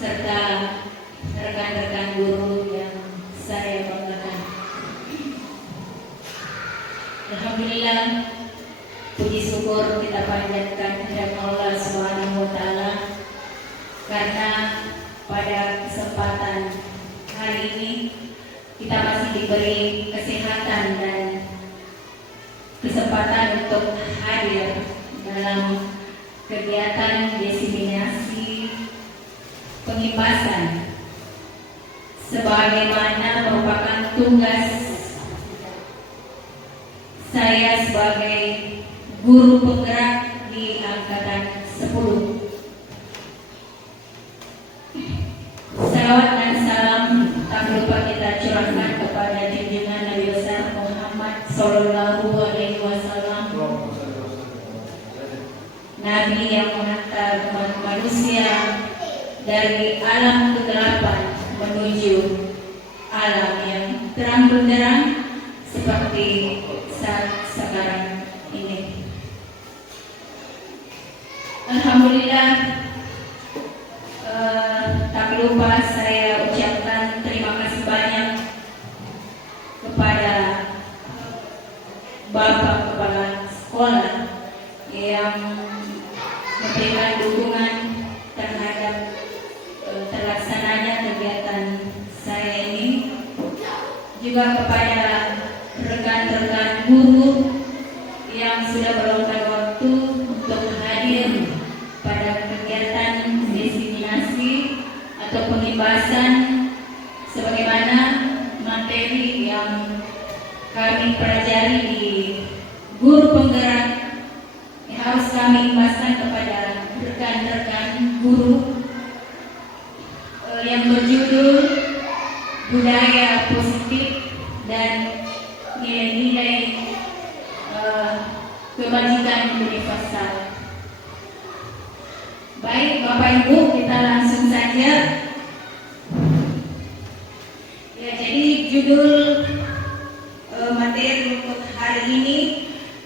serta rekan-rekan guru yang saya banggakan. Alhamdulillah, puji syukur kita panjatkan kepada Allah Subhanahu wa Ta'ala karena pada kesempatan hari ini kita masih diberi kesehatan dan kesempatan untuk hadir dalam kegiatan diseminasi pengimpasan sebagaimana merupakan tugas saya sebagai guru penggerak di angkatan 10. Salawat dan salam tak lupa kita curahkan kepada junjungan Nabi besar Muhammad Sallallahu Alaihi Wasallam, Nabi yang menghantar umat manusia dari alam kegelapan menuju alam yang terang benderang seperti saat sekarang ini. Alhamdulillah, tak lupa saya ucapkan terima kasih banyak kepada Bapak Kepala Sekolah yang memberikan dukungan terhadap terlaksananya kegiatan saya ini, juga kepada rekan-rekan guru yang sudah meluangkan waktu untuk hadir pada kegiatan diseminasi atau pengimpasan sebagaimana materi yang kami pelajari di guru penggerak yang harus kami impaskan kepada rekan-rekan guru yang berjudul budaya positif dan nilai-nilai kebajikan universal. Baik Bapak Ibu, kita langsung saja. Ya, jadi judul materi untuk hari ini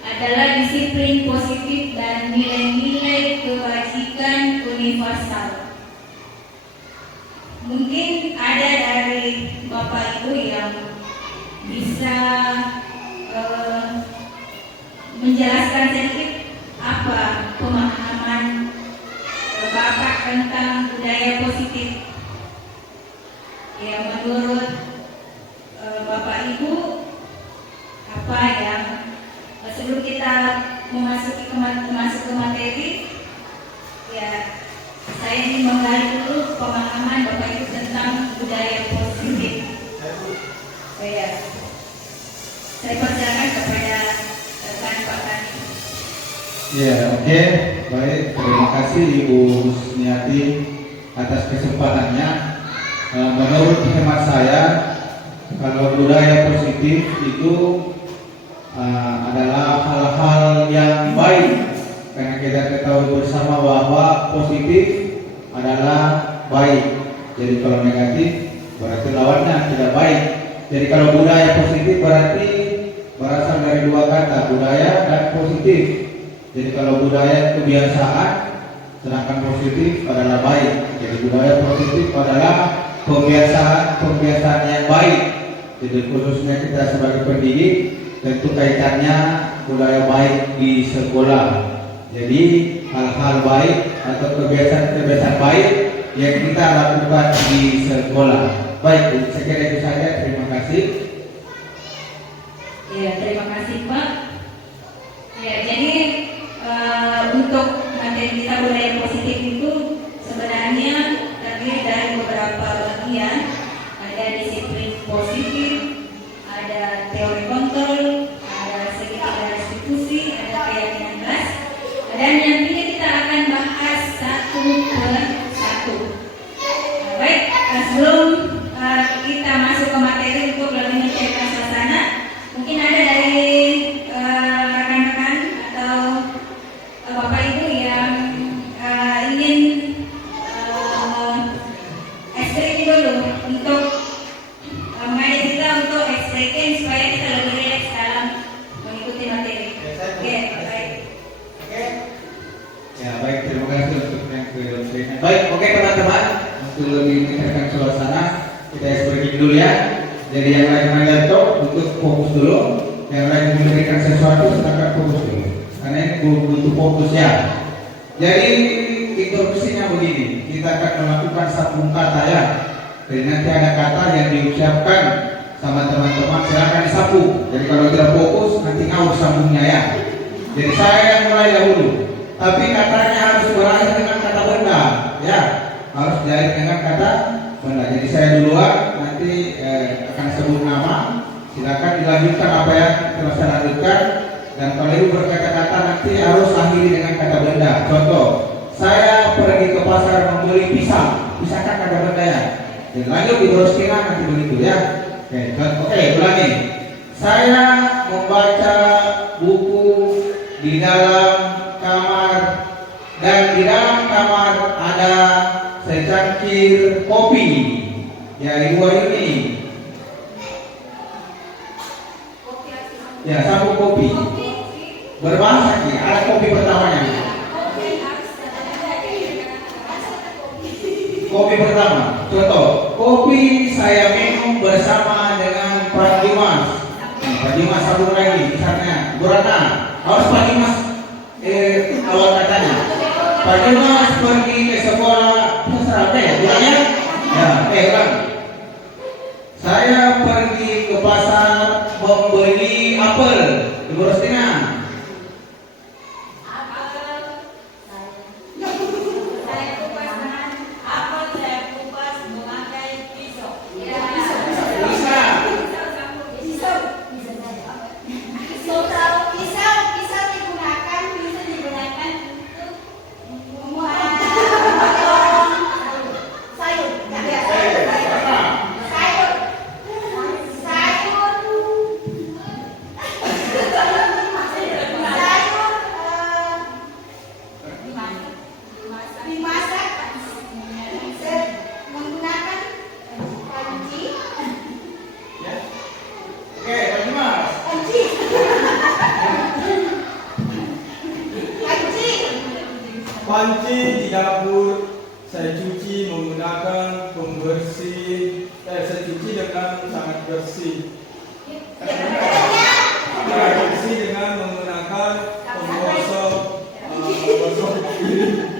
adalah disiplin positif dan nilai-nilai kebajikan universal. Mungkin ada dari Bapak Ibu yang bisa menjelaskan sedikit apa pemahaman Bapak tentang budaya positif. Ya, menurut Bapak Ibu, apa yang sebelum kita masuk ke materi, ya saya ingin menggali dulu pemahaman Bapak Ibu tentang budaya positif. Ya, saya persilakan kepada rekan Pak Tani. Ya, oke. Baik, terima kasih Ibu Husniati atas kesempatannya. Menurut hemat saya, kalau budaya positif itu adalah hal-hal yang baik, karena kita ketahui bersama bahwa positif adalah baik. Jadi kalau negatif berarti lawannya tidak baik. Jadi kalau budaya positif berarti berasal dari dua kata, budaya dan positif. Jadi kalau budaya kebiasaan, sedangkan positif adalah baik. Jadi budaya positif adalah kebiasaan yang baik. Jadi khususnya kita sebagai pendidik, tentu kaitannya budaya baik di sekolah. Jadi hal-hal baik atau kebiasaan baik yang kita lakukan di sekolah. Baik, saya kira itu saja. Terima kasih. Ya, terima kasih Pak. Ya, jadi untuk materi kita budaya positif itu sebenarnya terdiri dari beberapa bagian. Ada disiplin positif, ada teori kontrol, ada sedikit ada restitusi, ada keyakinan kelas, dan nantinya kita akan bahas satu per satu. Baik, sebelum kita masuk ke materi untuk lebih mencairkan suasana, mungkin ada dari rekan-rekan atau Bapak Ibu yang ingin ekspresi dulu untuk mengajak kita untuk ekspresi supaya kita lebih rileks dalam mengikuti materi. Oke, baik. Ya, baik, terima kasih untuk yang kedua. Baik, oke teman-teman. lebih meningkatkan suasana, kita breaking dulu ya. Jadi yang lain main laptop untuk fokus dulu, yang lain memberikan sesuatu silakan fokus dulu. Karena ini butuh fokus ya. Jadi introduksinya begini, kita akan melakukan sambung kata ya. Jadi nanti ada kata yang diucapkan sama teman-teman, silakan disambung. Jadi kalau tidak fokus nanti ngawur sambungnya ya. Jadi saya yang mulai dahulu, tapi katanya harus berakhir dengan kata benda ya, harus berakhir dengan kata benda. Jadi saya duluan, nanti akan sebut nama, silakan dilanjutkan apa yang telah saya lanjutkan. Dan kalau ibu berkata-kata nanti harus akhiri dengan kata benda. Contoh, saya pergi ke pasar membeli pisang, pisahkan kata benda ya. Dan lanjut di Borostina nanti begitu ya. Oke, ulangi. Saya membaca buku di dalam kamar, dan di dalam kamar ada secangkir kopi. Ya, Ibu Ayuni. Ya, sambung kopi. Berbahasa nih, ada kopi pertamanya. Kopi pertama, contoh, kopi saya minum bersama dengan Pak Dimas. Pak Dimas sambung lagi, misalnya, Bu Ratna, harus Pak Dimas awal katanya. Pak Dimas pergi ke sekolah, terserah ya, bilangnya. Ya, ulang. Saya pergi ke pasar membeli apel di Borostina. Panci di dapur saya cuci menggunakan pembersih, saya cuci dengan sangat bersih. Saya bersih dengan menggunakan penggosok piring.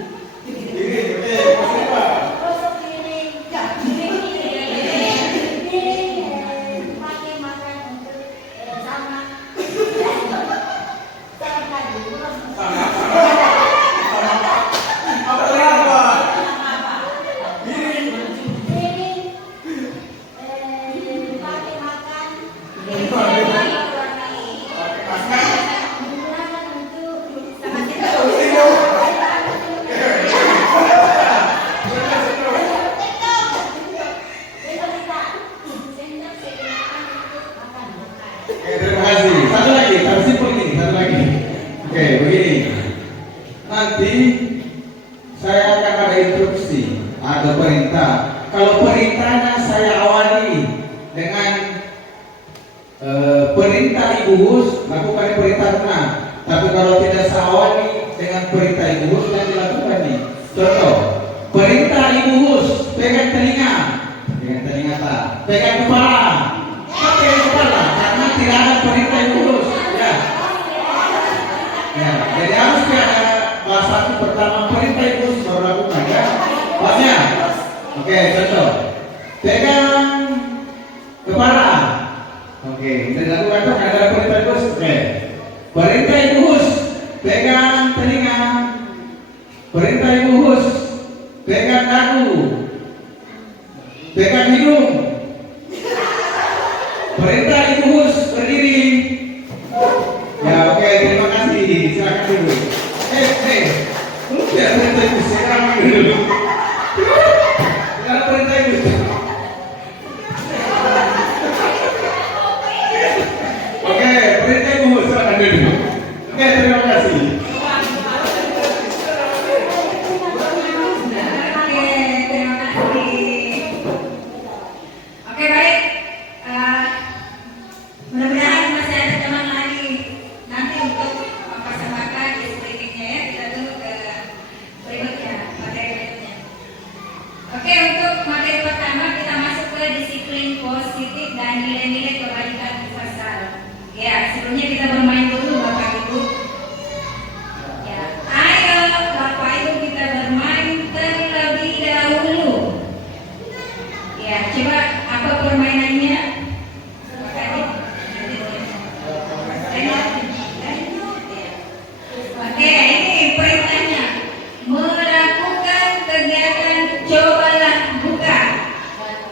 Nanti saya akan ada instruksi, ada perintah. Kalau perintahnya saya awali dengan perintah Ibu Hus, lakukan perintah benar. Tapi kalau tidak saya awali dengan perintah Ibu Hus, yang dilakukan nih. Contoh, perintah Ibu Hus, pegang telinga tak, pegang kepala, pakai kepala, karena tidak ada perintah Ibu Hus. Ya, jadi harus ada bahasa pertama perintah Ibu baru lakukan ya. Pasnya. Oke, contoh. Pegang kepala. Oke, dilakukan tuh ada perintah Ibu. Oke. Perintah Ibu, pegang telinga. Perintah Ibu, pegang dagu. Pegang hidung. Perintah Ibu, berdiri. Ya, oke, terima kasih. Silakan dulu. Lu biar perintah Ibu sekarang dulu. Biar perintah Ibu. Oke, perintah Ibu silakan dulu. Oke, terima kasih. Oke, untuk materi pertama kita masuk ke disiplin positif dan nilai-nilai kebaikan universal. Ya, sebelumnya kita bermain dulu Bapak Ibu. Ya, ayo Bapak Ibu kita bermain terlebih dahulu. Ya, coba apa permainannya? Oke, ini perintahnya. Melakukan kegiatan cobalah buka.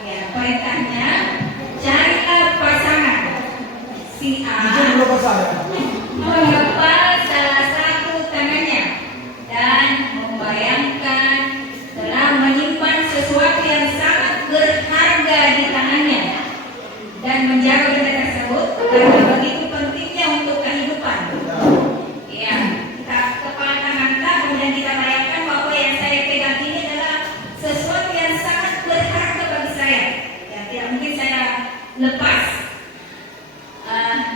Ya, perintahnya carilah pasangan. Si A mengepal salah satu tangannya dan membayangkan telah menyimpan sesuatu yang sangat berharga di tangannya dan menjaga benda tersebut karena begitu pentingnya untuk kehidupan. Ya, kita kepala tangan kita, kemudian kita bayangkan bahwa yang saya pegang ini adalah sesuatu yang sangat berharga bagi saya. Ya, tidak mungkin saya lepas.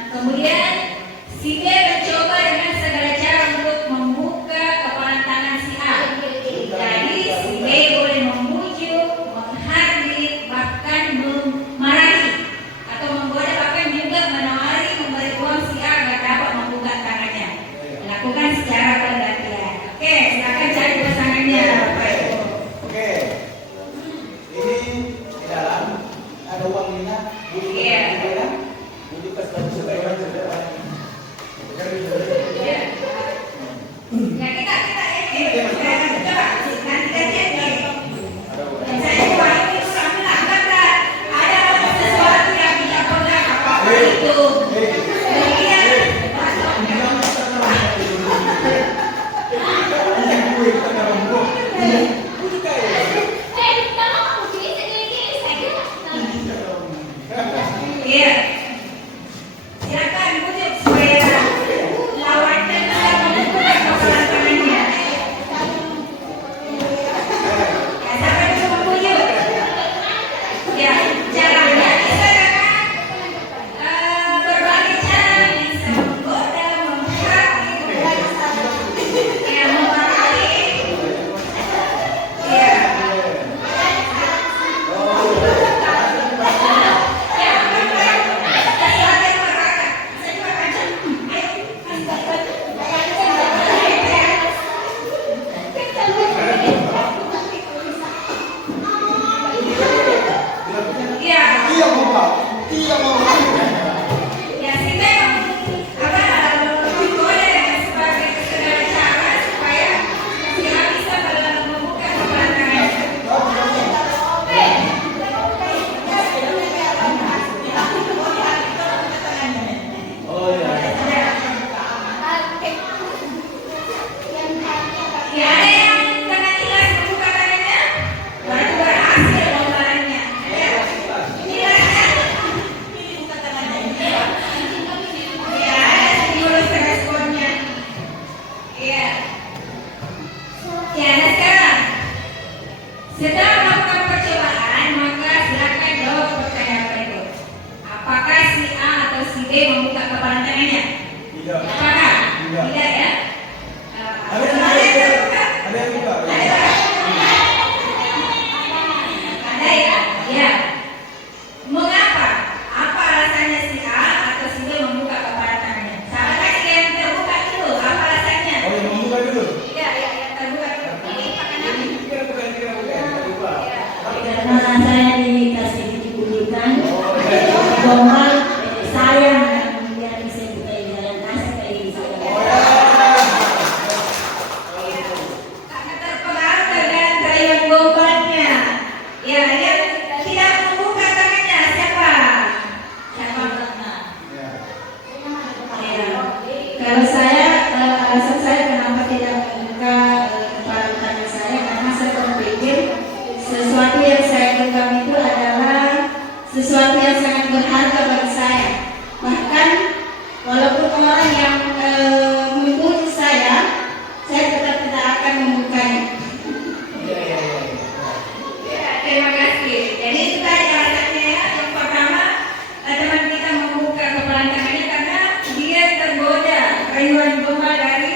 Kemudian si B mencoba dengan segala cara untuk membuka kepalan tangan si A. Jadi si B boleh membujuk, menghardik, bahkan memarahi atau menggoda, bahkan juga menawari memberi uang si A agar dapat membuka tangannya. Lakukan secara bergantian. Oke, silakan cari pasangannya, Bapak Ibu. Oke. Ini di dalam ada uang minat. Iya. Bujuk ke supaya Ya. Ya, kita ini coba nanti kita cek. Saya uang itu sambil angkat ada sesuatu yang tidak pernah apa itu. Kemudian iya. Silakan bujuk supaya lawannya bisa membuka kepalan tangannya. Ya, siapa yang bisa membujuk? Ya, caranya bisa dengan berbagai cara, bisa menggoda, memarahi, ya memarahi, ya. Ya, sih memang menggoda dengan sebagai segala cara supaya dia bisa membuka kepalan tangannya. Oh iya. Ya, ada yang dengan ikhlas membuka tangannya, baru berhasil lombaannya. Ya, ikhlasnya buka tangannya. Ya, ada stimulus responnya. Iya. Ya, nah sekarang setelah melakukan percobaan, maka silakan jawab pertanyaan berikut. Apakah si A atau si B membuka kepalan tangannya? Tidak. Apakah? Tidak. Tidak ya? Ada yang buka. Ada yang buka. Ada ya? Ya. Mengapa? Apa alasannya si A atau si B membuka kepalan tangannya? Sama kasih yang terbuka dulu. Apa alasannya? Oh, yang membuka dulu. Iya, yang terbuka dulu. Ini pakai nama. Kira buka. Karena saya dikasih dibunyikan bahwa saya yang bisa buka jalan kasih kayak saya. Karena terpengaruh dengan gayung gombalnya. Ya, yang tidak membuka tangannya siapa? Siapa? Ya. Ya. Kalau saya, alasan saya kenapa tidak membuka kepalan tangan saya, karena saya berpikir sesuatu yang saya genggam itu adalah sesuatu yang sangat berharga bagi saya. Bahkan walaupun orang yang membunuh saya tetap tidak akan membukanya. Ya, terima kasih. Jadi itu tadi alasannya ya. Yang pertama, teman kita membuka kepalan tangannya karena dia tergoda rayuan gombal dari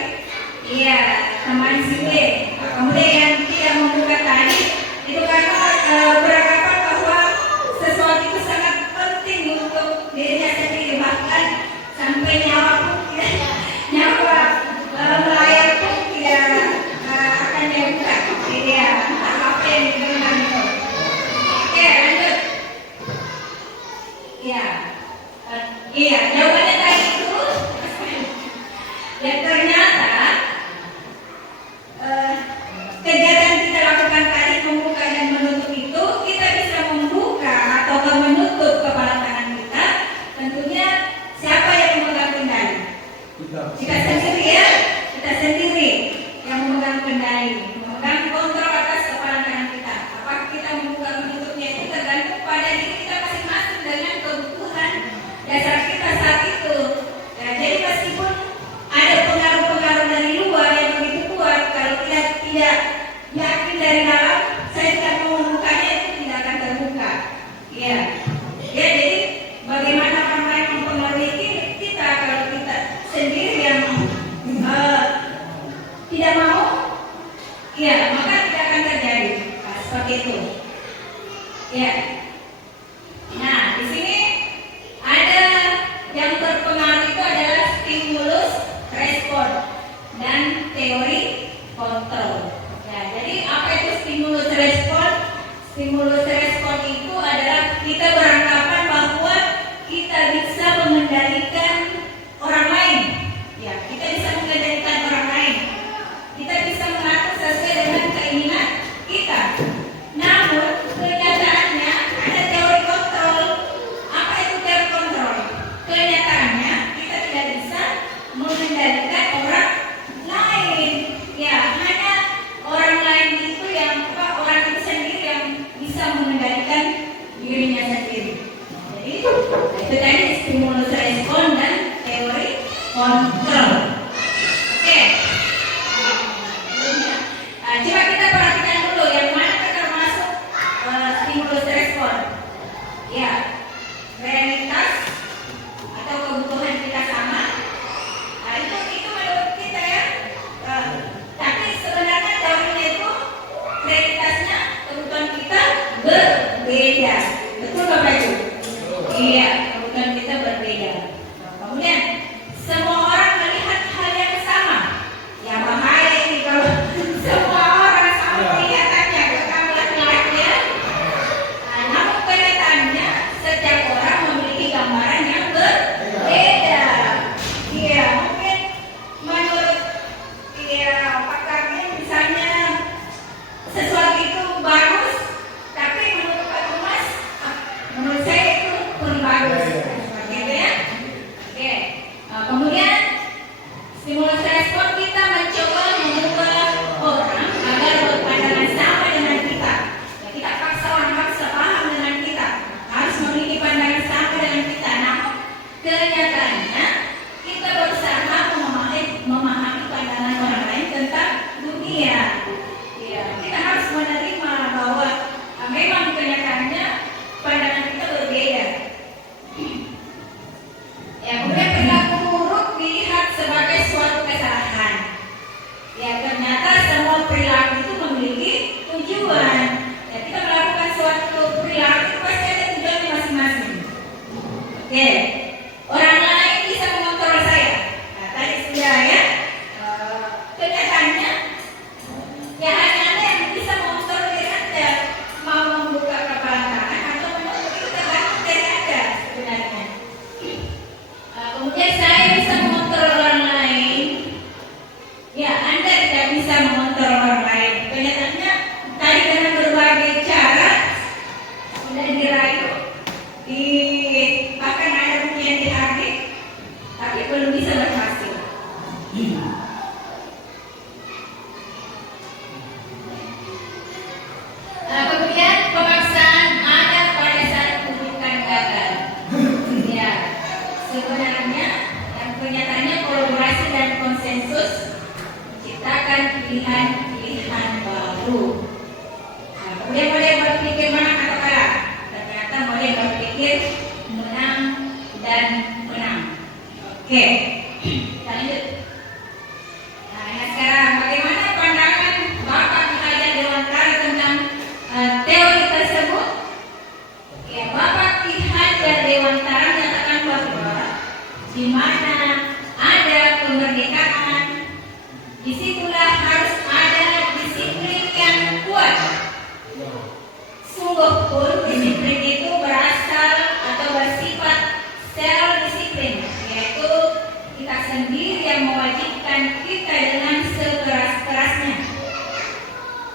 teman si B. Kemudian yang tidak membuka tadi itu karena Ya. Nah, di sini ada yang berpengaruh itu adalah stimulus respon dan teori kontrol. Ya, jadi apa itu stimulus respon? Stimulus respon itu adalah kita beranggapan bahwa kita bisa mengendalikan orang lain. Ya, kita bisa mengendalikan orang lain. Kita bisa mengatur sesuai dengan keinginan kita. Namun kenyataannya ada teori kontrol. Apa itu teori kontrol? Kenyataannya kita tidak bisa mengendalikan orang lain. Ya, hanya orang lain itu yang orang itu sendiri yang bisa mengendalikan dirinya sendiri. Jadi itu tadi stimulus respon dan teori kontrol. Oke. Nah, coba kita perhatikan dulu yang mana termasuk stimulus respon. Ya, realitas atau kebutuhan kita sama. Nah, itu menurut kita ya. Tapi sebenarnya teorinya itu realitasnya kebutuhan kita berbeda. Betul Bapak Ibu? Iya, kebutuhan kita berbeda. Kemudian semua orang melihat hal yang sama. Ya bahaya ini kalau semua orang sama kelihatannya, kamu laki-laki ya. Nah, namun kenyataannya setiap orang memiliki gambaran yang berbeda. Iya, mungkin menurut pakarnya misalnya sesuatu itu bagus, tapi menurut Pak Thomas, menurut saya itu kurang bagus. Seperti itu ya. Oke. Kemudian stimulus respon kita mencoba mengubah orang agar berpandangan sama dengan kita. Ya, kita paksa orang sepaham dengan kita, harus memiliki pandangan sama dengan kita. Namun kenyataannya kita berusaha memahami pandangan orang lain tentang dunia. Ya, kita harus menerima bahwa memang kenyataannya pandangan kita berbeda. Ya, kemudian perilaku buruk dilihat sebagai suatu kesalahan. Ya, ternyata semua perilaku itu memiliki tujuan. Ya, kita melakukan suatu perilaku itu pasti ada tujuannya masing-masing. Oke, orang lain bisa mengontrol saya. Nah, tadi sudah ya. Kenyataannya, ya hanya Anda yang bisa mengontrol diri Anda. Mau membuka kepala tangan atau menutup itu tergantung dari Anda sebenarnya. Kemudian saya bisa mengontrol orang lain. Ya, Anda tidak bisa mengontrol orang lain. Kenyataannya tadi dengan berbagai cara sudah dirayu, bahkan ada mungkin yang dihardik, tapi belum bisa berhasil. Kemudian pemaksaan ada pada saat kedudukan gagal. Ya, sebenarnya yang kenyataannya kolaborasi dan konsensus menciptakan pilihan-pilihan baru. Nah, kemudian mulai berpikir menang atau kalah. Ternyata mulai berpikir menang dan menang. Oke, kita lanjut. Nah, sekarang bagaimana pandangan Bapak Ki Hajar Dewantara tentang teori tersebut? Ya, Bapak Ki Hajar Dewantara menyatakan bahwa di mana ada kemerdekaan, disitulah harus ada disiplin yang kuat. Sungguh pun disiplin itu berasal atau bersifat self-disiplin, yaitu kita sendiri yang mewajibkan kita dengan sekeras-kerasnya.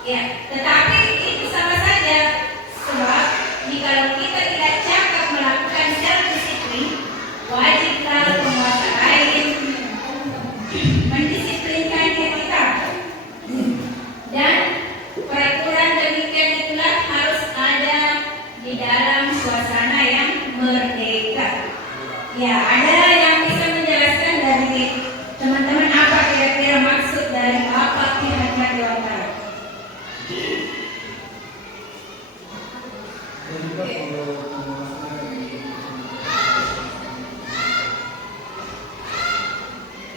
Ya, tetapi itu sama saja, sebab jika kita tidak cakap melakukan self-disiplin, wajiblah penguasa lain mendisiplinkan diri kita. Dan peraturan demikian itulah harus ada di dalam suasana yang merdeka. Ya, ada yang bisa menjelaskan dari teman-teman apa kira-kira maksud dari Bapak Ki Hajar Dewantara?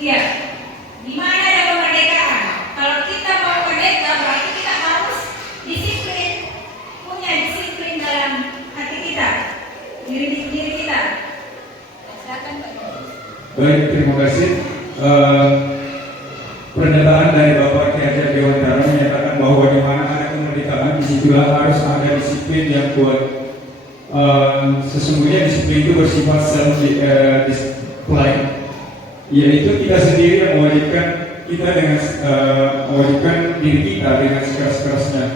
Iya, di mana ada kemerdekaan? Kalau kita mau merdeka, berarti kita harus disiplin, punya disiplin dalam diri kita. Silakan Pak. Baik, terima kasih. Pernyataan dari Bapak Ki Hajar Dewantara menyatakan bahwa di mana ada kemerdekaan, disitulah harus ada disiplin yang kuat. Sesungguhnya disiplin itu bersifat self-discipline, yaitu kita sendiri yang mewajibkan mewajibkan diri kita dengan sekeras-kerasnya.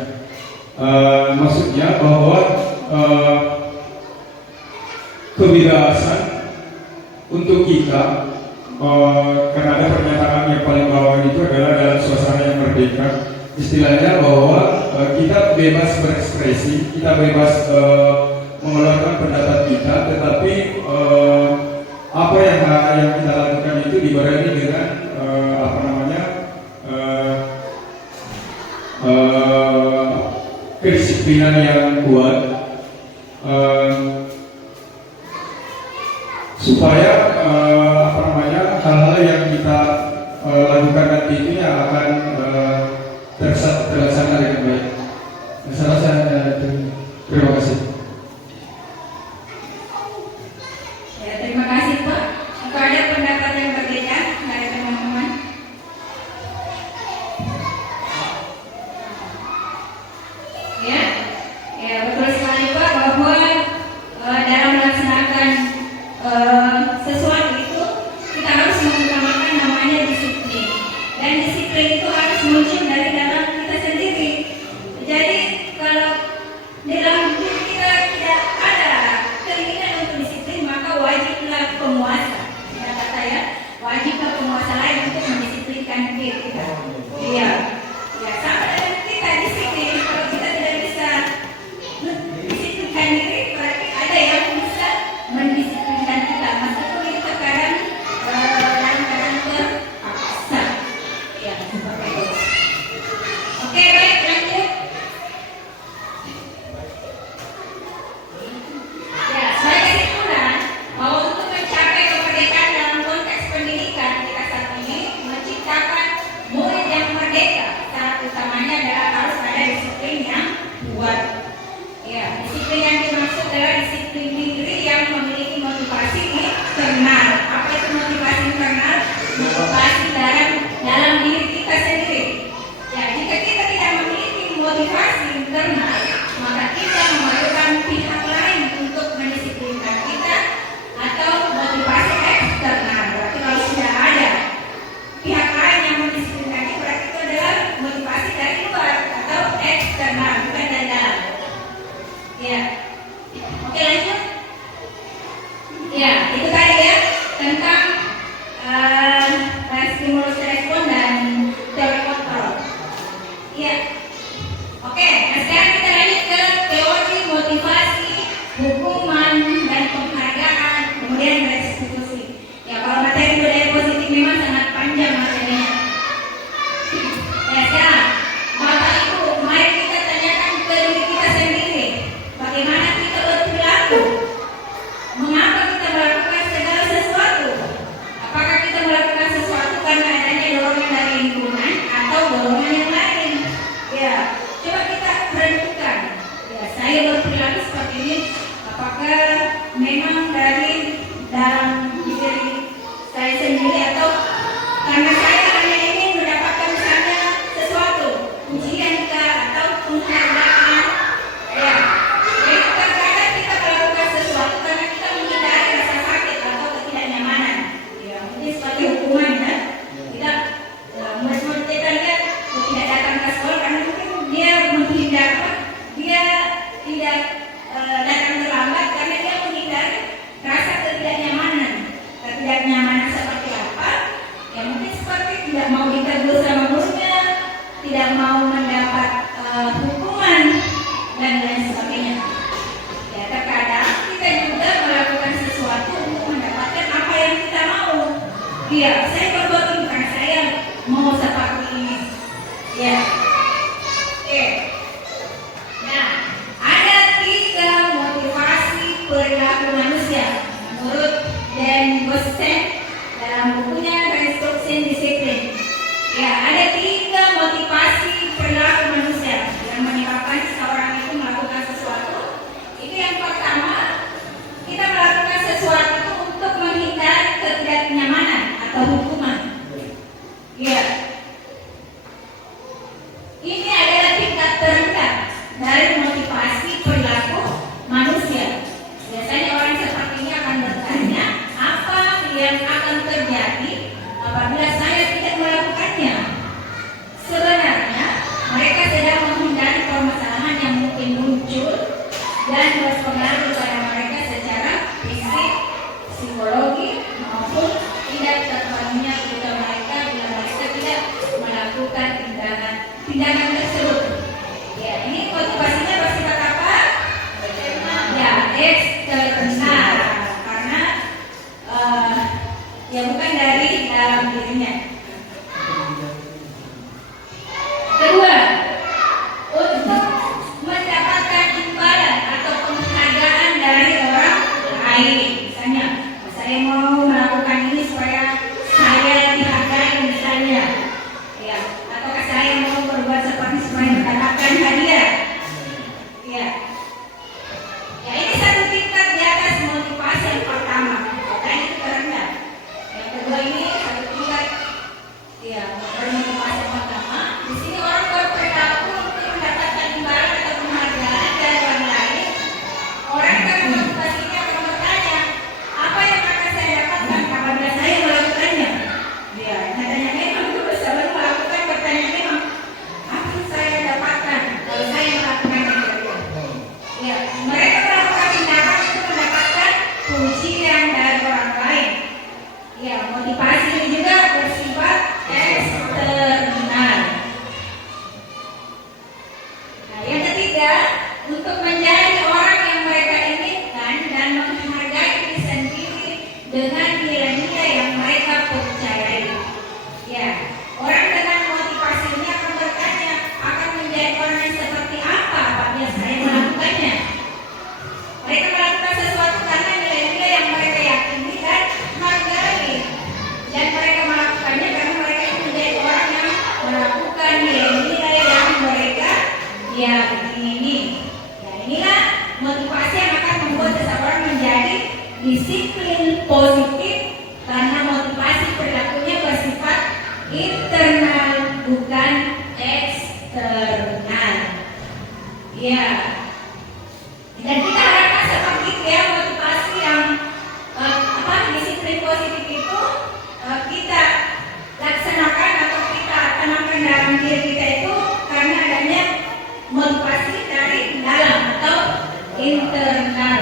Maksudnya bahwa kebebasan untuk kita, karena ada pernyataan yang paling bawah itu adalah dalam suasana yang merdeka. Istilahnya bahwa kita bebas berekspresi, kita bebas mengeluarkan pendapat kita, tetapi apa yang kita lakukan itu dibarengi dengan kedisiplinan yang kuat, supaya hal-hal yang kita lakukan nanti itu yang akan terlaksana dengan baik. Saya rasa terima kasih. Ya, terima kasih Pak. Jika ada pendapat yang berbeda dari teman-teman. Ya betul sekali Pak, bahwa dalam melaksanakan sesuatu itu kita harus mengutamakan namanya disiplin, dan disiplin itu harus muncul dari dalam kita sendiri. Jadi kalau dalam diri kita tidak ada keinginan untuk disiplin, maka wajiblah penguasa. Kita kata ya, wajiblah penguasa lain untuk mendisiplinkan diri kita. Iya, ya sama dengan kita disiplin. Kalau kita tidak bisa mendisiplinkan diri, berarti ada yang bisa mendisiplinkan kita. Meskipun itu terkadang dalam keadaan terpaksa. Ya, seperti itu. Oke, baik, lanjut. Ya, saya kesimpulan bahwa untuk mencapai kemerdekaan dalam konteks pendidikan kita saat ini, menciptakan murid yang merdeka, syarat utamanya adalah harus ada disiplin yang kuat. Ya, disiplin yang dimaksud adalah disiplin diri yang memiliki motivasi internal. Apa itu motivasi internal? Motivasi dalam diri kita sendiri. Ya, jika kita tidak memiliki motivasi internal, maka kita memerlukan pihak lain untuk mendisiplinkan kita, atau motivasi eksternal. Berarti kalau sudah ada pihak lain yang mendisiplinkan kita, berarti itu adalah motivasi dari luar atau eksternal, bukan dari dalam. Ya, oke, lanjut. Ya, itu tadi ya tentang stimulus respon dan teori kontrol. Ya, oke. Nah sekarang kita lanjut ke teori motivasi, hukuman dan penghargaan, kemudian restitusi. Ya, kalau materi budaya positif memang sangat panjang materinya. Ya, sekarang Bapak Ibu, mari kita tanyakan ke diri kita sendiri, bagaimana kita berperilaku, mengapa kita melakukan segala sesuatu. Apakah kita melakukan sesuatu karena adanya dorongan dari lingkungan atau dorongan yang lain? Ya, coba kita renungkan. Ya, saya berperilaku seperti ini, apakah memang dari dalam diri saya sendiri, atau karena saya hanya ingin mendapatkan misalnya sesuatu, ujian atau penghargaan. Ya, jadi terkadang kita melakukan sesuatu karena kita menghindari rasa sakit atau ketidaknyamanan. Ya, mungkin sebagai hukuman ya. Kita murid-murid kita lihat tidak datang ke sekolah karena mungkin dia menghindar, dia tidak datang terlambat karena dia menghindari rasa ketidaknyamanan. Ketidaknyamanan seperti apa? Ya mungkin seperti tidak mau ditegur sama gurunya, tidak mau mendapat hukuman dan lain sebagainya. Ya, terkadang kita juga melakukan sesuatu untuk mendapatkan apa yang kita mau. Iya, saya berbuat ini karena saya mau seperti ini. Ya, oke. Nah, ada 3 motivasi perilaku manusia menurut Dan Boston dalam bukunya Restriction Discipline. Ya, ada 3 motivasi perilaku manusia yang menyebabkan seseorang itu melakukan sesuatu. Itu yang pertama, dan berpengaruh pada mereka secara fisik, psikologi maupun tidak terpenuhinya kebutuhan mereka bila mereka tidak melakukan tindakan tersebut. Ya, ini motivasinya bersifat apa? Ya, eksternal, karena ya bukan dari dalam dirinya. Kedua, untuk mendapatkan imbalan atau penghargaan dari orang lain. Misalnya, saya mau melakukan ini supaya saya dihargai misalnya, ya, ataukah saya mau berbuat seperti supaya mendapatkan hadiah, ya. Ya, ini satu tingkat di atas motivasi yang pertama, dan itu terendah. Yang kedua ini satu tingkat, ya, bermotivasi yang pertama. Di sini orang berperilaku untuk mendapatkan imbalan atau penghargaan dari orang lain. Orang dengan motivasi ini akan bertanya, apa yang akan saya dapatkan apabila saya melakukannya? Ya, nyatanya memang itu sebelum melakukan bertanya memang apa yang saya dapatkan kalau saya melakukannya? Ya, mereka melakukan tindakan untuk mendapatkan pujian dari orang lain. Ya, motivasi ini juga bersifat eksternal. Nah, yang ketiga, untuk menjadi orang yang mereka inginkan dan menghargai diri sendiri dengan nilai-nilai yang mereka percayai. Ya, orang dengan motivasi ini akan bertanya, akan menjadi orang yang seperti apa apabila saya melakukannya. Mereka melakukan sesuatu karena nilai-nilai yang mereka yakini dan hargai, dan mereka melakukannya karena mereka itu menjadi orang yang melakukan nilai-nilai yang mereka yakini. Dan inilah motivasi yang akan membuat seseorang menjadi disiplin positif, karena motivasi perilakunya bersifat internal bukan eksternal. Ya. Dan kita harapkan seperti itu ya, motivasi yang disiplin positif itu kita laksanakan atau kita tanamkan dalam diri kita itu karena adanya motivasi dari dalam atau internal.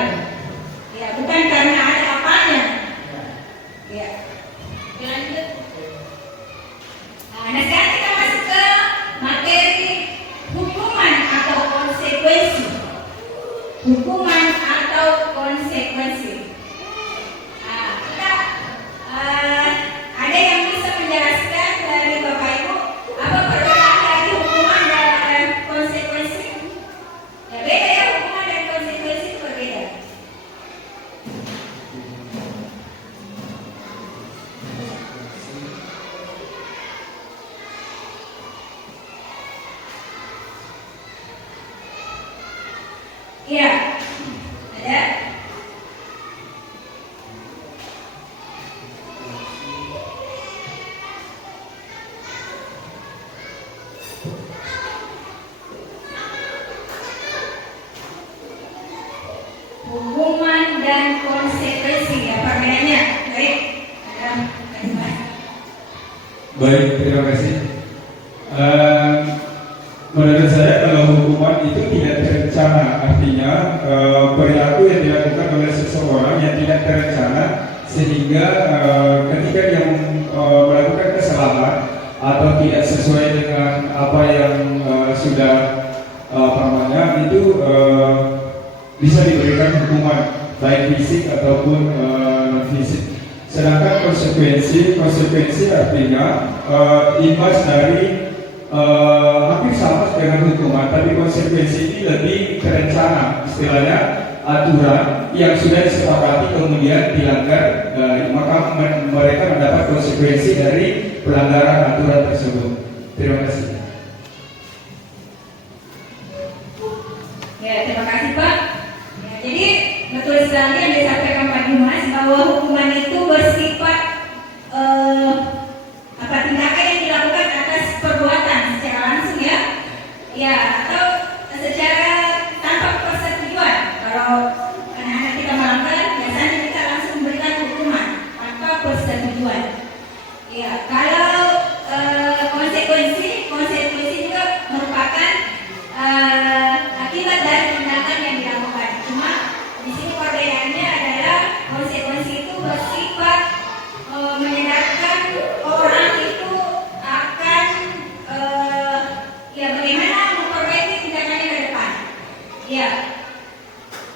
Ya, bukan karena ada apanya. Ya. Lanjut. Nah, sekarang kita masuk ke materi hukuman atau konsekuensi. Hukuman atau konsekuensi. Nah, kita ada yang bisa menjelaskan dari Bapak Ibu apa perbedaan dari hukuman dan konsekuensi? Ya, beda ya, hukuman dan konsekuensi berbeda. Iya, ada. Hukuman dan konsekuensi, ya perbedaannya. Baik, ada. Baik, terima kasih. Menurut saya kalau hukuman itu tidak terencana, artinya perilaku yang dilakukan oleh seseorang yang tidak terencana sehingga ketika dia melakukan kesalahan atau tidak sesuai dengan apa yang sudah itu bisa diberikan hukuman baik fisik ataupun non fisik. Sedangkan konsekuensi artinya imbas dari hampir sama dengan hukuman, tapi konsekuensi ini lebih terencana, istilahnya aturan yang sudah disepakati kemudian dilanggar, maka mereka mendapat konsekuensi dari pelanggaran aturan tersebut. Terima kasih. Ya, terima kasih Pak. Ya, jadi betul sekali yang disampaikan Pak Dimas bahwa hukuman itu bersifat tindakan yang dilakukan atas perbuatan secara langsung ya, ya atau secara tanpa persetujuan. Kalau anak-anak kita melanggar, biasanya kita langsung memberikan hukuman tanpa persetujuan. Ya, kalau konsekuensi juga merupakan akibat dari tindakan yang dilakukan.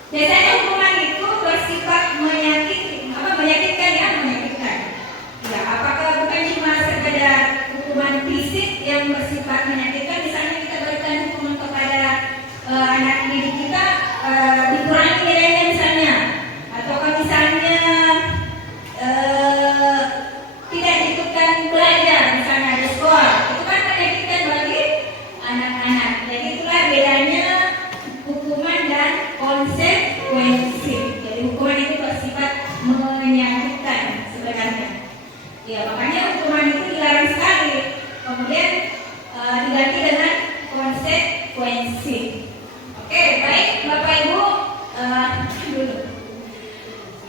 Biasanya hukuman itu bersifat menyakitkan ya, menyakitkan. Ya, apakah bukan cuma sekedar hukuman fisik yang bersifat menyakitkan? Misalnya kita berikan hukuman kepada anak didik kita, dikurangi nilainya misalnya, atau misalnya tidak ikutkan belajar, misalnya ada skor, itu kan menyakitkan bagi anak-anak. Jadi itulah bedanya hukuman dan konsekuensi. Jadi hukuman itu bersifat menyakitkan sebenarnya. Ya, makanya hukuman itu dilarang sekali. Kemudian diganti dengan konsekuensi. Oke, baik Bapak Ibu, dulu.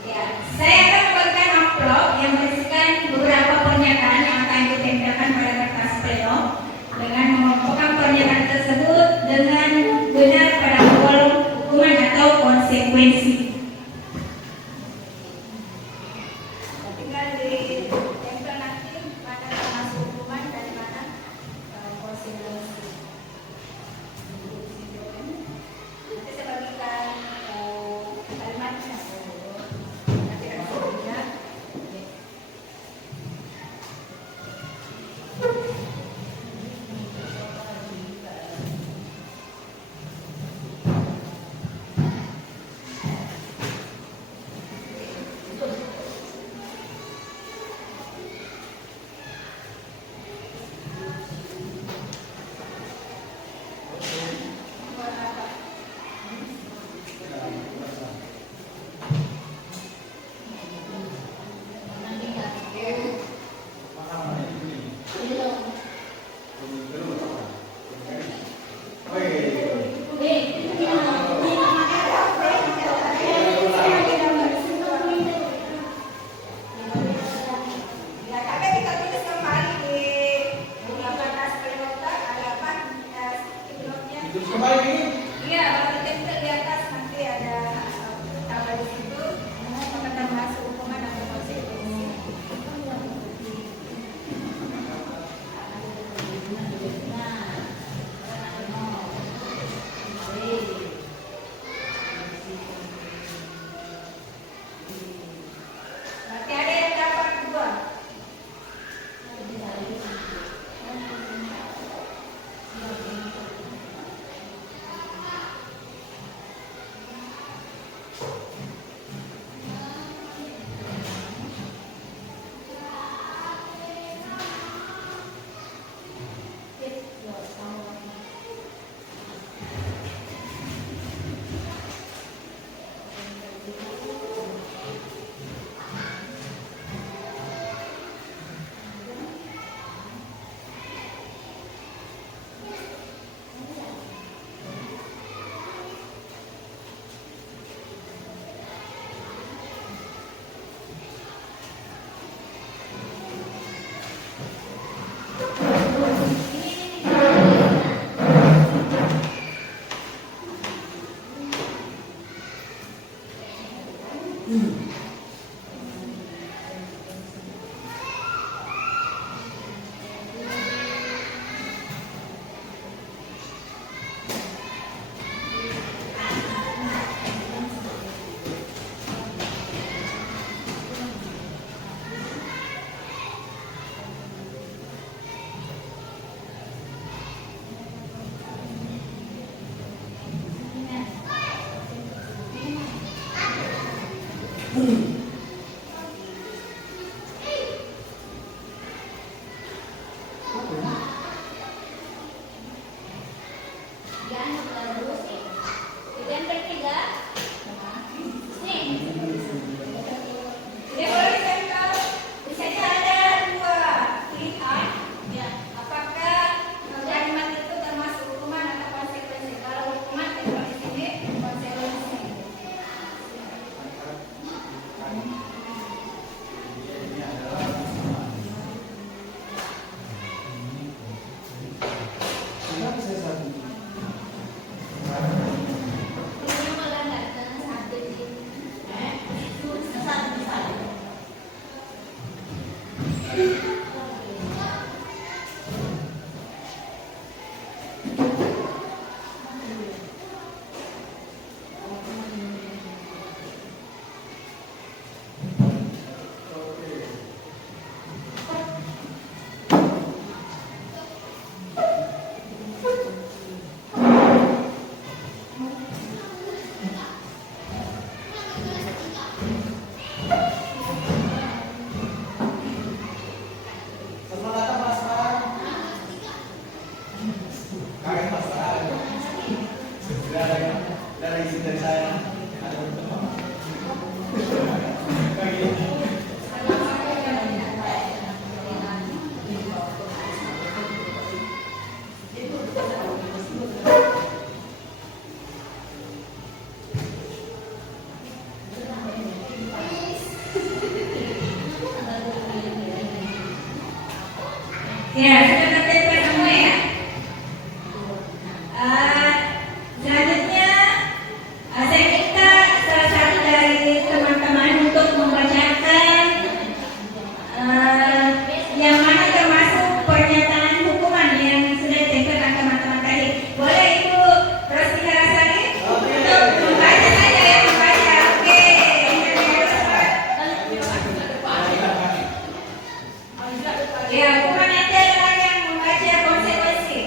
Ya, saya akan membagikan amplop yang berisikan beberapa pernyataan yang akan ditempelkan pada kertas pleno dengan mengelompokkan pernyataan tersebut dengan benar pada kolom hukuman atau konsekuensi. Tinggal ditempel nanti mana termasuk hukuman dan mana konsekuensi. Nanti saya bagikan kalimatnya. Nanti akan saya bagikan. Ya, kakak kita tulis kembali di kertas pelota halaman sebelumnya. Terus kembali ini. Iya, kalau ditempel di atas nanti ada tambah di situ. Apakah termasuk hukuman atau konsekuensi? Berarti ada yang dapat 2. Ya, sudah tertempel semua ya. Selanjutnya saya minta salah satu dari teman-teman untuk membacakan yang mana termasuk pernyataan hukuman yang sudah ditempelkan teman-teman tadi. Boleh Ibu Rosti Harasari untuk membaca saja ya, membaca. Oke. Ya, hukuman nanti adalah yang membaca konsekuensi.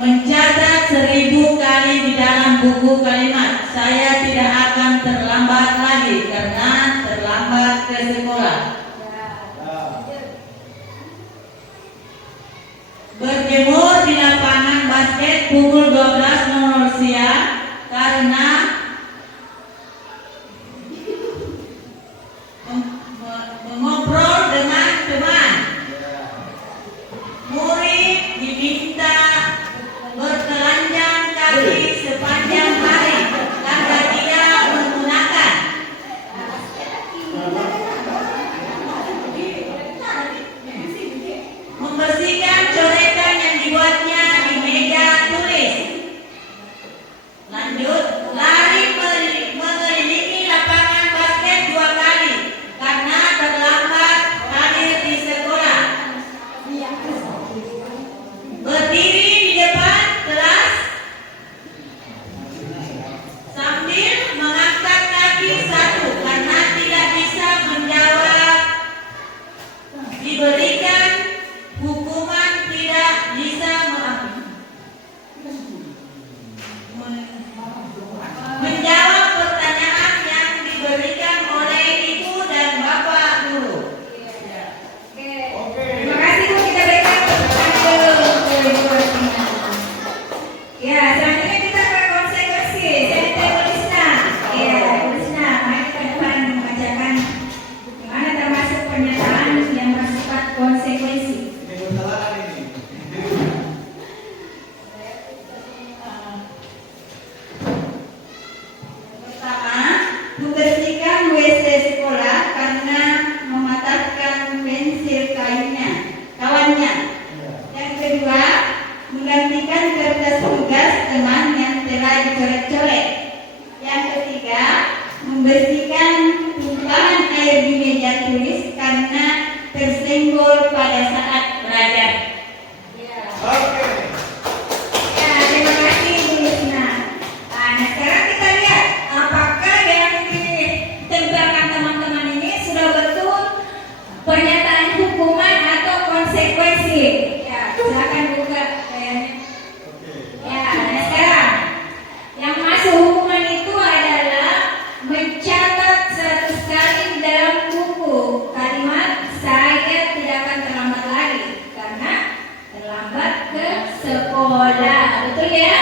Mencatat 1000 kali di dalam buku kalimat. Saya tidak akan terlambat lagi karena terlambat ke sekolah. Berjemur di lapangan basket pukul 12.00 siang karena mengobrol dengan teman. Murid diminta bertelanjang kaki sepanjang hari karena tidak menggunakan membersihkan coretan yang dibuatnya di meja tulis. Lanjut, lari mengelilingi lapangan basket 2 kali karena terlambat hadir di sekolah. Berdiri di depan kelas sambil mengangkat kaki 1 karena tidak bisa menjawab. Diberikan hukuman tidak bisa menjawab pertanyaan yang diberikan oleh ibu dan bapak guru. Terima kasih Bu, kita berikan tepuk tangan ke Ibu Rosti. Ya, selanjutnya kita ke konsekuensi. Saya minta Ibu Lisna. Ya, Ibu Lisna, mari ke depan membacakan yang mana termasuk pernyataan yang bersifat konsekuensi. Ini kesalahan ini. Pertama, membersihkan WC sekolah karena mematahkan pensil kawannya. Yang kedua, menggantikan kertas tugas teman yang telah dicoret-coret. Yang ketiga, membersihkan tumpahan air di meja tulis karena tersenggol pada saat belajar. Oke. Ya, terima kasih Bu Lisna. Nah, sekarang kita lihat apakah yang ditempelkan teman-teman ini sudah betul pernyataan hukuman atau konsekuensi. Ya, silakan buka kayaknya. Ya, nah sekarang yang masuk hukuman itu adalah mencatat 100 kali di dalam buku kalimat saya tidak akan terlambat lagi karena terlambat ke sekolah. Betul ya?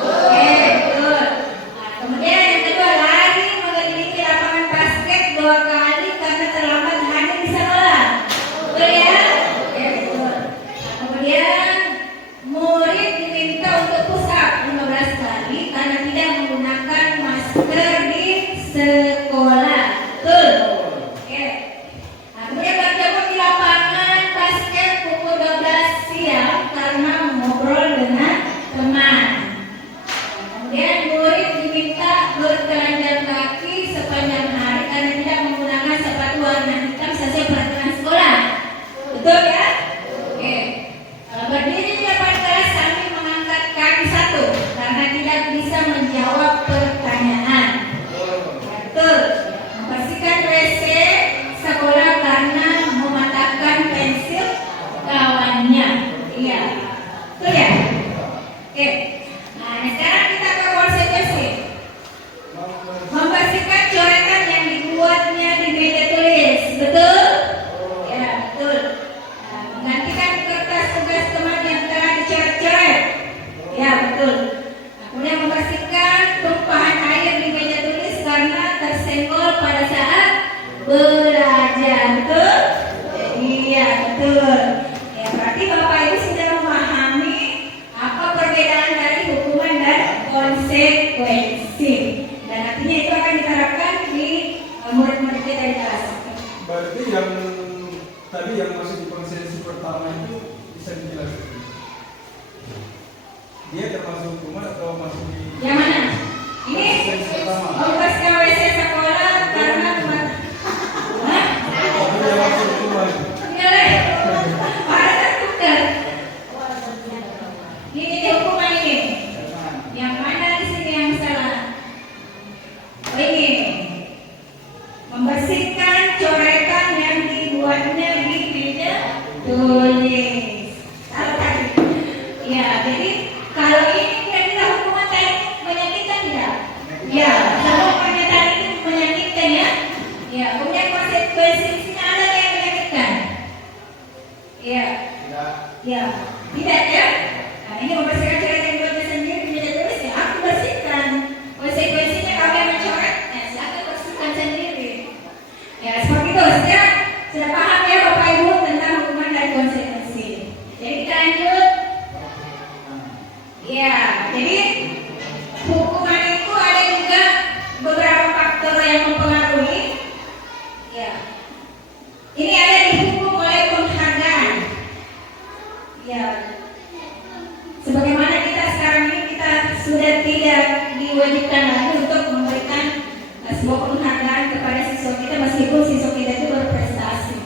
Oke, betul. Nah, kemudian yang kedua, lari mengelilingi lapangan basket 2 kali karena terlambat hadir di sekolah. Betul ya? Oke, betul. Nah, kemudian murid diminta untuk push up 15 kali karena tidak menggunakan masker di sekolah. Betul. Oke. Nah, kemudian berjemur di lapangan basket pukul 12 siang karena mengobrol dengan teman. dia termasuk hukuman atau masuk di Yang mana? Ini proses pertama? ongkosnya WC sekolah karena Hah? Oh, dia masuk hukuman. Nilai pada tukar. Ini hukuman ini. Yang mana di sini yang salah? Oh, ini membersihkan coretan yang dibuatnya di meja tulis. Salah tadi. Ya, jadi kalau ini kira-kira hukuman tadi menyakitkan tidak? Ya, kalau pernyataan itu menyakitkan ya. Ya, kemudian konsekuensinya ada yang menyakitkan. Ya, ya, tidak ya. Nah, ini membersihkan coretan buatnya sendiri di meja tulis ya. Aku bersihkan. Konsekuensinya kalau yang mencoret, ya silakan bersihkan sendiri. Ya, seperti itu. Sudah paham ya Bapak Ibu tentang hukuman dan konsekuensi. Jadi kita lanjut. Ya, jadi hukuman itu ada juga beberapa faktor yang mempengaruhi. Ya, ini ada dihukum oleh penghargaan. Ya, sebagaimana kita sekarang ini kita sudah tidak diwajibkan lagi untuk memberikan sebuah penghargaan kepada siswa kita meskipun siswa kita itu berprestasi.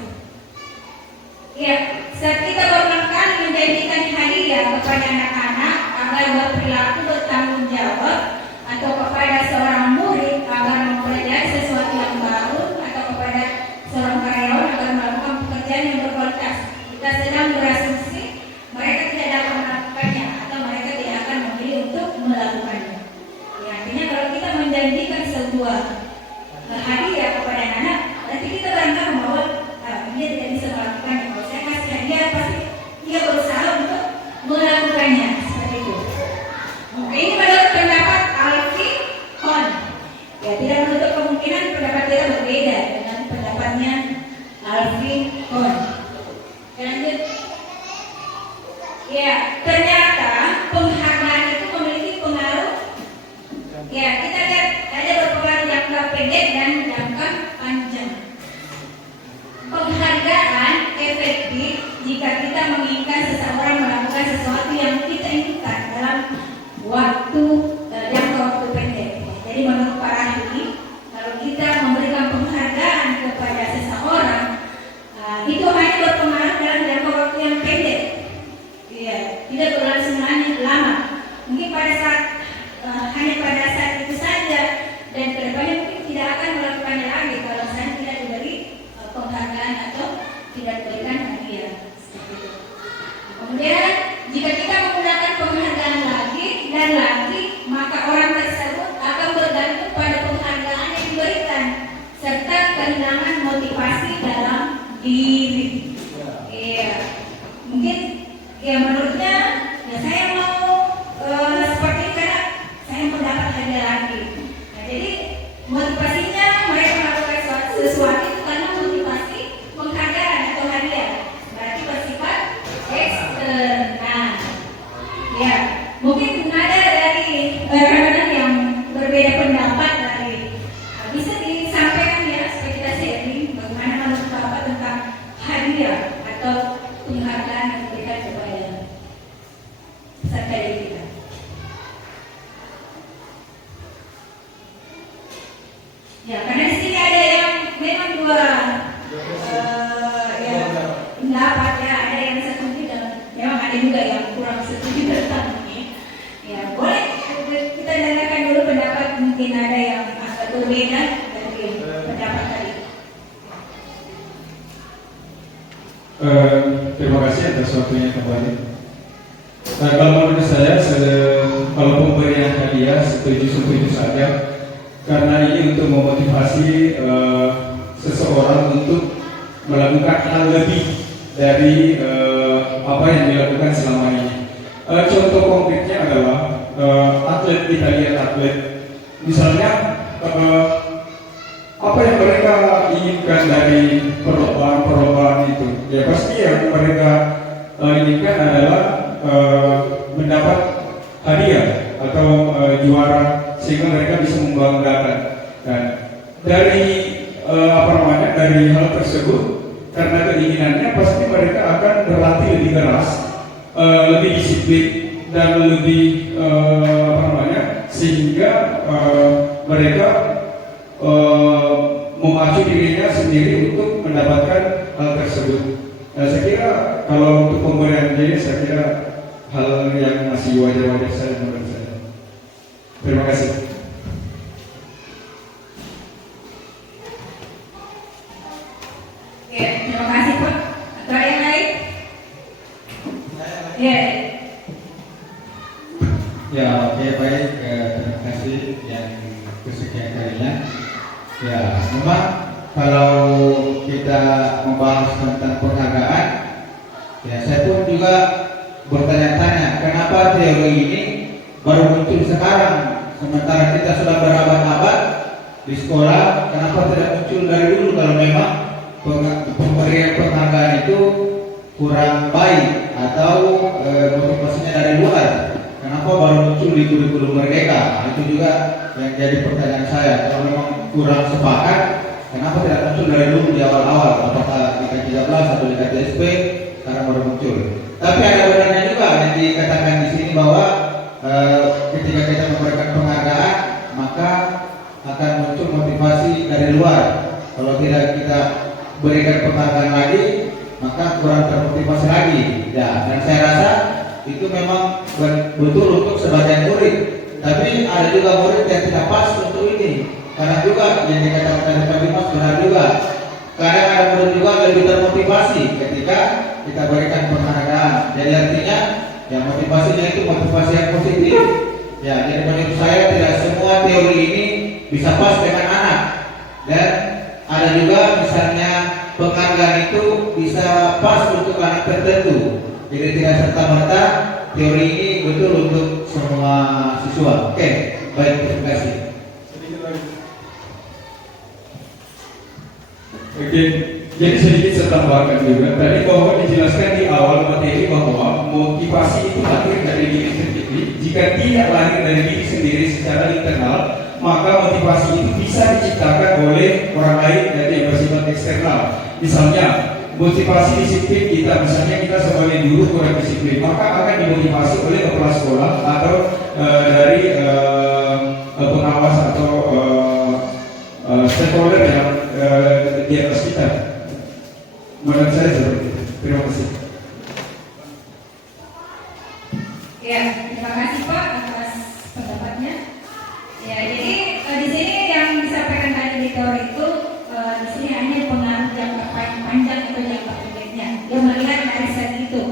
Ya, saat kita berulang kali menjanjikan hadiah kepada anak-anak agar berperilaku bertanggung jawab atau kepada seorang murid agar mempelajari sesuatu yang baru atau kepada seorang karyawan agar melakukan pekerjaan yang berkualitas, kita sedang berasumsi mereka tidak dapat melakukannya atau mereka tidak akan memilih untuk melakukannya. Ya, artinya kalau kita menjanjikan sebuah hadiah kepada anak, berarti kita barangkali bahwa dia tidak bisa melakukannya. Kalau saya kasih hadiah, pasti dia berusaha untuk melakukannya seperti itu. Oke, ini menurut pendapat Alfi Hon. Ya, tidak menutup kemungkinan pendapat kita berbeda dengan pendapatnya Alfi Hon. Lanjut. Ya, ternyata penghargaan itu memiliki pengaruh. Ya, kita lihat ada berpengaruh jangka pendek dan jangka panjang. Penghargaan efektif jika kita menginginkan seseorang melakukan sesuatu yang kita inginkan dalam jangka waktu pendek. Jadi menurut para ahli, kalau kita memberikan penghargaan kepada seseorang, itu hanya berpengaruh dalam jangka waktu yang pendek. Iya, tidak berlangsung lama. Mungkin pada saat hanya pada saat itu saja dan kedepannya mungkin tidak akan melakukannya lagi kalau saya tidak diberi penghargaan atau tidak diberikan hadiah. Kemudian jika kita menggunakan penghargaan lagi dan lagi, maka orang tersebut akan bergantung pada penghargaan yang diberikan serta kehilangan motivasi dalam diri. Iya, mungkin ya menurutnya ya saya mau seperti ini karena saya mendapat hadiah lagi. Nah, jadi motivasinya mereka melakukan sesuatu itu karena motivasi penghargaan atau hadiah. Berarti bersifat eksternal. Ya, mungkin ada dari rekan-rekan yang berbeda pendapat dari bisa disampaikan ya supaya kita sharing bagaimana menurut Bapak tentang hadiah atau penghargaan yang diberikan kepada peserta didik kita. Ya, karena di sini ada yang memang dua ya, pendapat ya, ada yang setuju dan memang ada juga yang kurang setuju tentang ini. Ya, boleh kita dengarkan dulu pendapat, mungkin ada yang agak berbeda dari pendapat tadi. Terima kasih atas waktunya kembali. Nah, kalau menurut saya, kalau pemberian hadiah setuju saja, karena ini untuk memotivasi seseorang untuk melakukan hal lebih dari apa yang dilakukan selama ini. Contoh konkretnya adalah atlet, kita lihat atlet, misalnya apa yang mereka inginkan dari perlombaan itu, ya pasti yang mereka inginkan adalah mendapat hadiah atau juara sehingga mereka bisa membanggakan. Dan dari dari hal tersebut, karena keinginannya pasti mereka akan berlatih lebih keras, lebih disiplin dan lebih apa namanya, sehingga mereka memacu dirinya sendiri untuk mendapatkan hal tersebut. Saya kira kalau untuk pemberian ini, saya kira hal yang masih wajar-wajar saja menurut saya. Terima kasih. Oke, terima kasih Pak. Ada yang lain? Ya. Ya, oke, baik. Terima kasih yang kesekian kalinya. Ya, memang kalau kita membahas tentang penghargaan, ya saya pun juga bertanya-tanya kenapa teori ini baru muncul sekarang, sementara kita sudah berabad-abad di sekolah. Kenapa tidak muncul dari dulu kalau memang pemberian penghargaan itu kurang baik atau motivasinya dari luar? Kenapa baru muncul di kurikulum merdeka? Nah, itu juga yang jadi pertanyaan saya. Kalau memang kurang sepakat, kenapa tidak muncul dari dulu di awal-awal? Apakah di K13 atau di KTSP sekarang baru muncul? Tapi ada benarnya juga yang dikatakan di sini bahwa ketika kita memberikan penghargaan, maka akan muncul motivasi dari luar. Kalau tidak kita berikan penghargaan lagi, maka kurang termotivasi lagi. Ya, dan saya rasa itu memang betul untuk sebagian murid. Tapi ada juga murid yang tidak pas untuk ini. Karena juga yang dikatakan tadi Mas benar juga. Kadang ada murid juga lebih termotivasi ketika kita berikan penghargaan. Jadi artinya ya motivasinya itu motivasi yang positif. Ya, jadi menurut saya tidak semua teori ini bisa pas dengan anak. Dan ada juga misalnya penghargaan itu bisa pas untuk anak tertentu. Jadi tidak serta-merta teori ini betul untuk semua siswa. Oke, baik, terima kasih. Oke, jadi sedikit saya tambahkan juga. Tadi bahwa dijelaskan di awal materi bahwa motivasi itu lahir dari diri sendiri. Jika tidak lahir dari diri sendiri secara internal, maka motivasi itu bisa diciptakan oleh orang lain dan yang bersifat eksternal. Misalnya, motivasi disiplin kita, misalnya kita sebagai guru kurang disiplin, maka akan dimotivasi oleh kepala sekolah atau dari pengawas atau stakeholder yang di atas kita. Menurut saya seperti itu. Terima kasih. Ya, terima kasih Pak atas pendapatnya. Ya, jadi di sini yang disampaikan tadi di teori itu di sini hanya pengaruh jangka panjang atau jangka pendeknya. Dia melihat dari segi itu.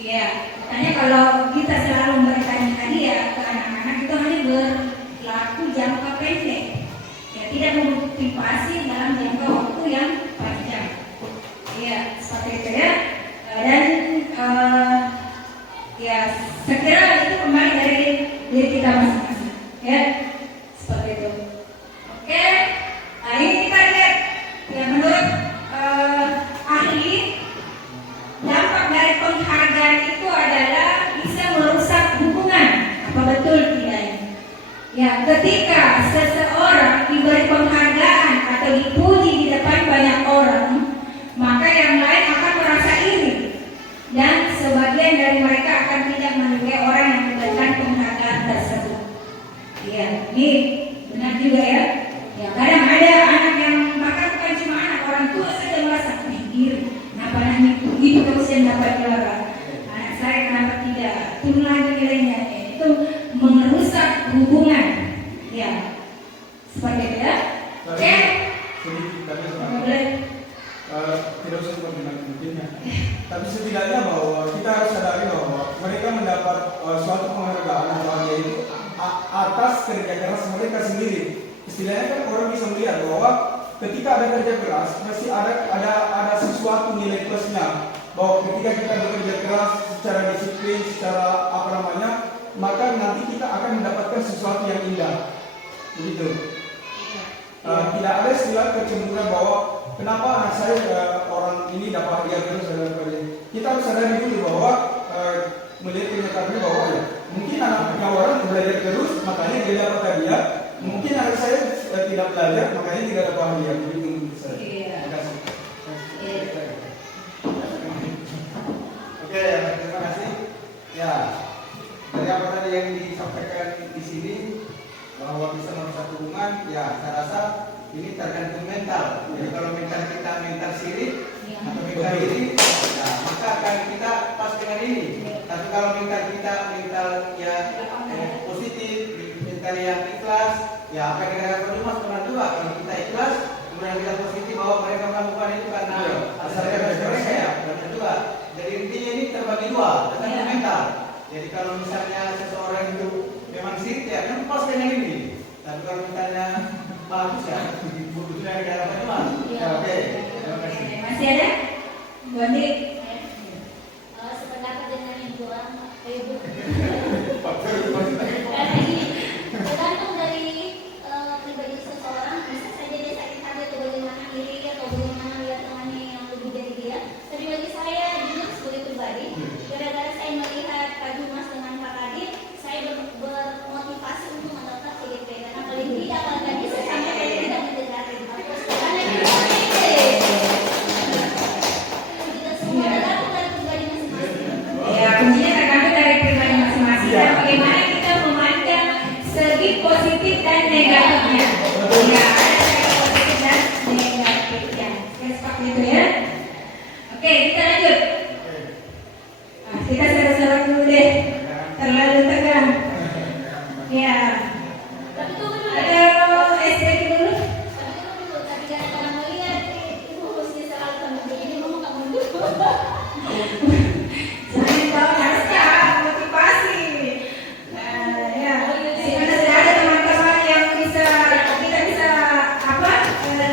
Ya, makanya kalau kita selalu memberikan hadiah ke anak-anak itu hanya berlaku jangka pendek. Ya, tidak memotivasi dalam jangka waktu yang panjang. Ya, seperti itu ya. Dan ya, saya kira itu kembali dari diri kita masing-masing. Ya, seperti itu. Oke, nah ini kita lihat. Ya, menurut ahli, dampak dari penghargaan itu adalah bisa merusak hubungan. Apa betul tidak ini? Ya, ketika seseorang diberi penghargaan atau dipuji di depan banyak orang, maka yang lain akan merasa iri dan sebagian dari mereka akan tidak menyukai orang yang memberikan penghargaan tersebut. Ya, ini benar juga ya. Ya, kadang ada anak yang bahkan bukan cuma anak, orang tua saja merasa iri. Kenapa anak itu terus yang dapat juara? Anak saya kenapa tidak? Turun lagi nilainya. Itu merusak hubungan. Ya, seperti itu ya. Oke. Sedikit tadi Boleh. tidak usah menggunakan mungkinnya. Tapi setidaknya bahwa kita harus sadari bahwa mereka mendapat suatu penghargaan bahwa itu atas kerja keras mereka sendiri. Istilahnya kan orang bisa melihat bahwa ketika ada kerja keras pasti ada sesuatu nilai plusnya. Bahwa ketika kita bekerja keras secara disiplin, secara apa namanya, maka nanti kita akan mendapatkan sesuatu yang indah. Begitu. Tidak ada istilah kecemburuan bahwa kenapa anak saya orang ini dapat hadiah terus dan sebagainya. Kita harus sadari dulu bahwa melihat kenyataannya bahwa ya mungkin anaknya orang belajar terus makanya dia dapat hadiah. Mungkin anak saya tidak belajar makanya tidak dapat hadiah. Begitu menurut saya. Terima kasih. Oke, terima kasih. Ya, dari yang disampaikan di sini bahwa bisa merusak hubungan, ya saya rasa ini tergantung mental. Jadi kalau mental kita mental sirik atau mental iri, ya, maka akan kita pas dengan ini. Tapi kalau mental kita mental ya positif, mental yang ikhlas, ya apa yang kita lakukan cuma pernah juga. Kalau kita ikhlas, kemudian kita positif bahwa mereka melakukan itu karena asalkan dari mereka ya, benar juga. Jadi intinya ini terbagi dua, tergantung mental. Jadi kalau misalnya seseorang itu memang sirik ya, kan pas dengan ini. Tapi kalau misalnya bagus ya, butuhnya di dalam teman. Ya, oke. Terima kasih. Masih ada? Bu Andi? Sependapat dengan yang dua, Ibu. Faktor itu maksudnya. Karena ini tergantung dari pribadi seseorang, bisa saja dia sakit hati atau bagaimana iri atau bagaimana lihat temannya yang lebih dari dia. Tapi bagi saya, jujur sebagai pribadi, gara-gara saya melihat Pak Jumas dengan Pak Kadir, saya bermotivasi untuk mendaftar CGP. Karena paling tidak kalau tadi saya sampaikan tidak mendekati. Karena kita semua tergantung dari pribadi masing-masing. Ya, kuncinya tergantung dari pribadi masing-masing. Dan bagaimana kita memandang segi positif dan negatifnya. Ya, ada segi positif dan negatifnya. Ya, seperti itu ya. Oke, kita lanjut. Nah, kita seru-seru dulu deh. Terlalu tegang. Ya. Tapi tunggu dulu. Ada SPK dulu. Tapi gara-gara melihat ibu harusnya selalu kamu begini, mama kamu dulu. Jangan tahu harusnya motivasi. Ya, karena sudah ada teman-teman yang bisa kita bisa apa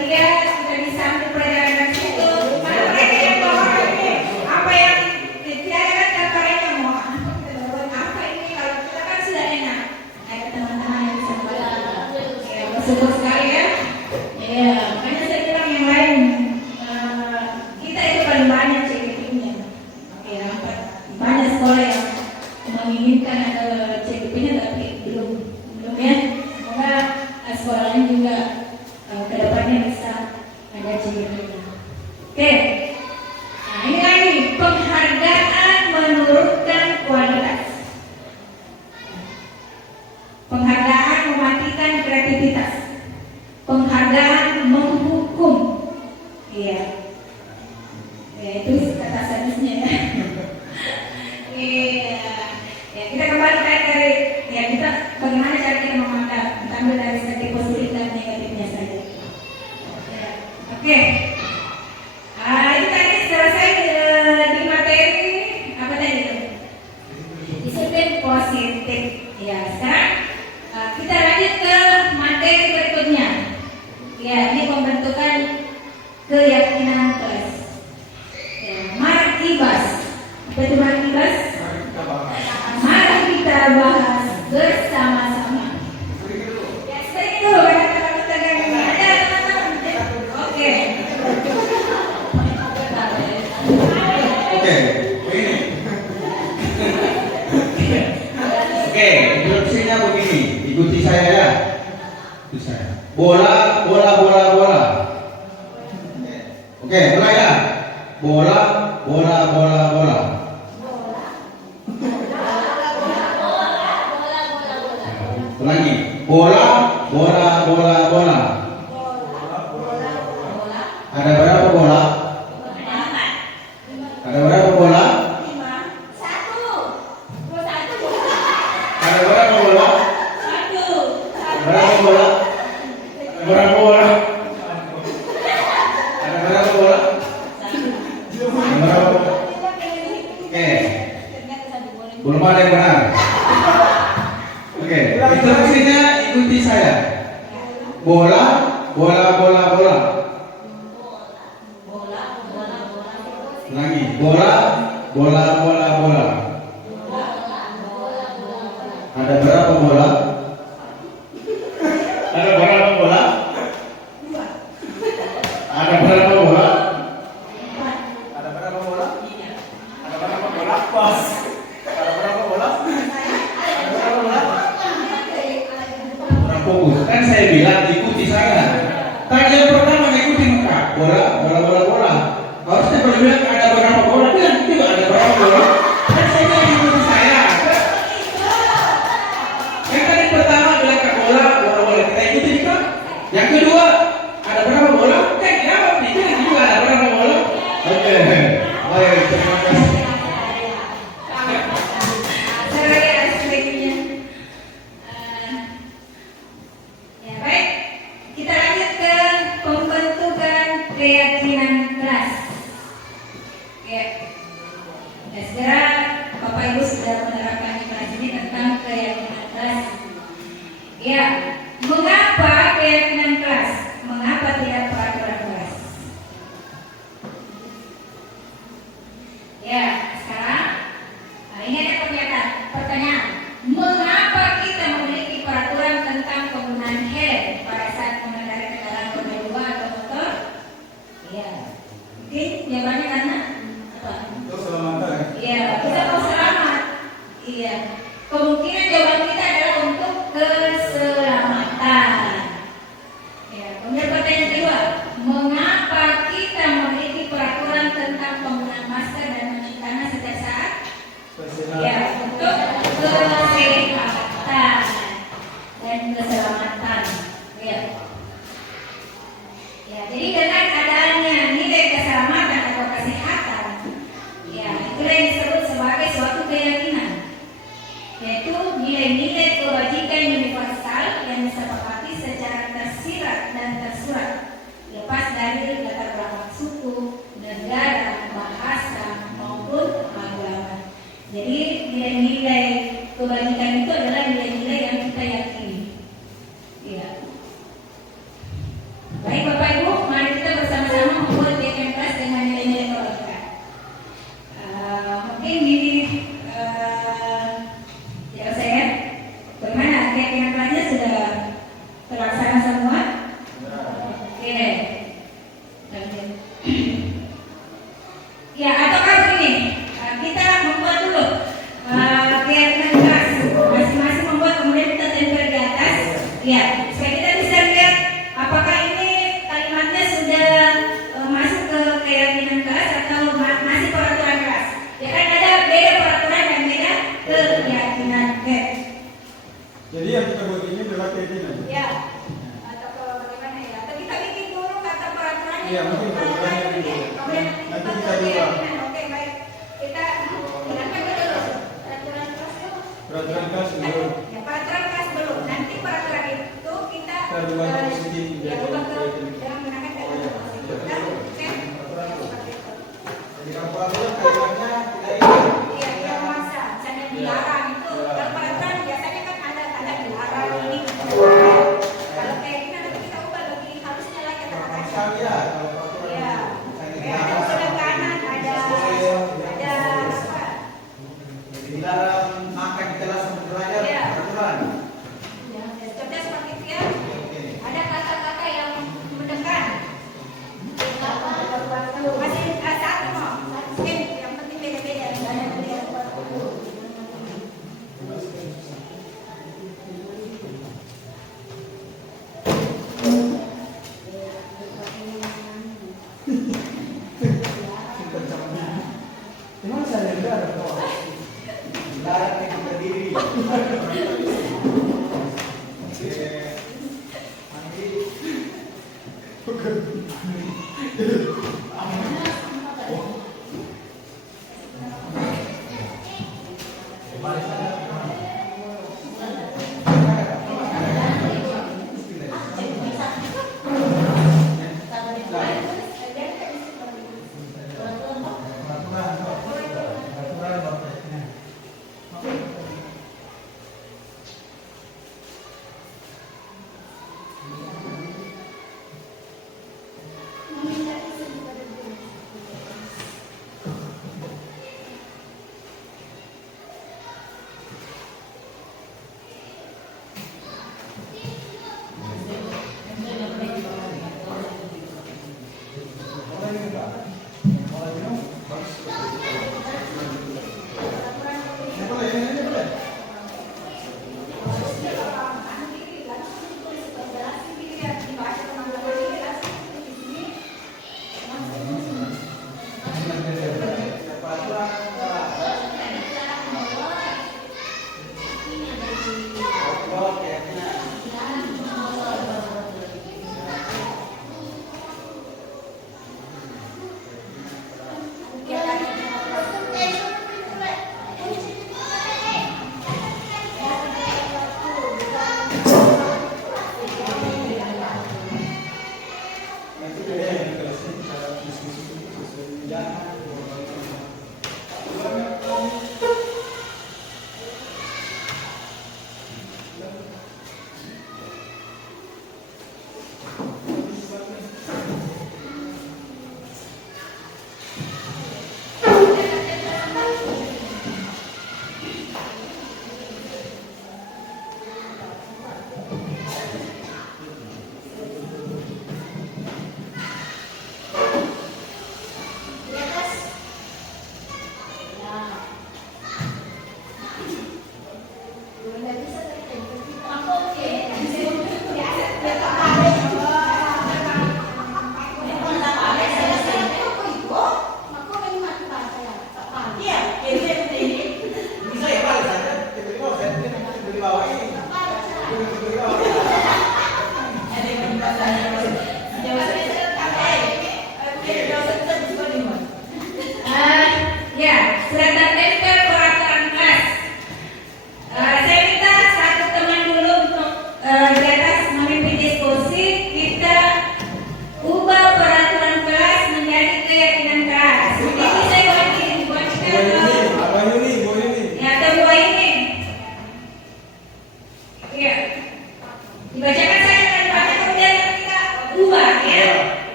lihat, kita bisa ambil pelajaran dari situ. Mana mereka yang tahu ini apa yang tidak ada kan mereka mau apa ini kalau kita kan sudah enak. Ada teman-teman yang bisa membantu. Ya, bersyukur sekali ya. Ya, makanya saya bilang yang lain kita itu paling banyak CGP-nya. Oke, dapat banyak sekolah yang menginginkan ada CGP-nya tapi belum ya. Semoga sekolah lain juga kedepannya bisa ada CGP-nya. Oke, nah ini lagi penghargaan menurunkan kualitas. Penghargaan mematikan kreativitas. Penghargaan menghukum. Iya. Ya itu kata sadisnya ya. Iya. Ya kita kembali dari ya kita bagaimana cara kita memandang, kita ambil dari segi positif dan negatifnya saja. Ya. Oke. Ini tadi selesai di materi apa tadi itu? Disiplin positif. Ya sekarang kita lanjut ke materi berikutnya. Ya ini pembentukan keyakinan kelas. Ya, markibas. Apa itu markibas? Mari kita bahas bersama-sama. Ya, sering dulu karena terlalu tegang ini. Ada teman-teman? Oke. Oke, ini. Oke, instruksinya begini. Ikuti saya ya. Ikuti saya. Bola, bola, bola, bola. Oke, mulai ya. Bola, bola, bola, bola. Ulangi. Bola, bola, bola, bola. Ada berapa bola? Ada berapa bola? Ada berapa bola? Berapa bola? Ada berapa bola? Ada berapa bola? Ada berapa bola? Oke. Belum ada yang benar. Oke, instruksinya ikuti saya. Bola, bola, bola, bola. Lagi. Bola, bola, bola, bola. Ada berapa bola? Ada berapa bola? Ada berapa bola? Ada berapa bola? Ada berapa bola? Pas. Ada berapa bola? Ada berapa bola? Kurang fokus. Kan saya bilang ikuti saya. Tadi yang pertama ikuti muka. Bola, bola, bola, bola. Harusnya kalau bilang ada berapa bola, bilang tidak ada berapa bola. Kan saya bilang ikuti saya. Ya, segera Bapak Ibu sudah menerapkan kelas ini tentang keyakinan kelas. Ya, mengapa keyakinan kelas? Mengapa tidak peraturan kelas? Ya, sekarang ini ada pertanyaan. Mengapa kita memiliki peraturan tentang penggunaan helm pada saat mengendarai kendaraan roda 2 atau motor? Ya, mungkin jawabannya karena apa? Untuk keselamatan. Iya, kita mau selamat. Iya. Kemungkinan jawaban kita adalah untuk keselamatan. Ya, kemudian pertanyaan kedua, mengapa kita memiliki peraturan tentang penggunaan masker dan mencuci tangan setiap saat? Ya, untuk kesehatan dan keselamatan. Ya. Ya, jadi dengan adanya nilai keselamatan atau kesehatan, ya, itulah yang disebut sebagai suatu keyakinan, yaitu nilai-nilai kebajikan universal yang disepakati secara tersirat dan tersurat, lepas dari latar belakang suku, negara, bahasa maupun agama. Jadi nilai-nilai kebajikan itu adalah nilai-nilai yang kita yakini. Ya. Baik Bapak Ibu, mari kita bersama-sama membuat keyakinan kelas dengan nilai-nilai kebajikan. Mungkin ini tidak usah ya. Bagaimana keyakinan kelasnya sudah terlaksana semua? Oke. Ya, ataukah begini, kita membuat dulu keyakinan kelas masing-masing membuat, kemudian kita tempel di atas, ya, supaya kita bisa lihat apakah ini kalimatnya sudah masuk ke keyakinan kelas atau masih peraturan kelas. Ya kan ada beda peraturan dan beda keyakinan. Jadi yang kita buat ini adalah keyakinan. Ya, atau bagaimana ya? Atau kita bikin dulu kata peraturannya. Iya, mungkin peraturannya dulu. Kemudian Nanti kita kita buat dua. keyakinan. Oke, baik. Kita gunakan dulu peraturan kelas dulu. Peraturan kelas dulu. Ya, peraturan kelas dulu. Nanti peraturan itu kita Kita ubah ke positif. ya, ubah ke dengan menggunakan kata Oh, iya. positif. Iya. Oke. Peraturan dulu. Seperti itu. Jadi kalau kalimatnya tidak ingat. Iya, yang maksa. Misalnya dilarang itu, kalau peraturan biasanya kan ada dilarang ini. Kalau kayak gini nanti kita ubah lebih halusnya lagi kata-katanya. Maksa ya, kalau peraturan Iya. misalnya Kayak ada penekanan, ada apa? dilarang makan di kelas sampai belajar Iya. peraturan. Ya, contohnya seperti itu ya. Oke. Ada kata-kata yang menekan. Masih satu mau. Mungkin yang penting beda-beda. Nggak ada beda. Emang saya tidak ada kok. Dilarang yang berdiri.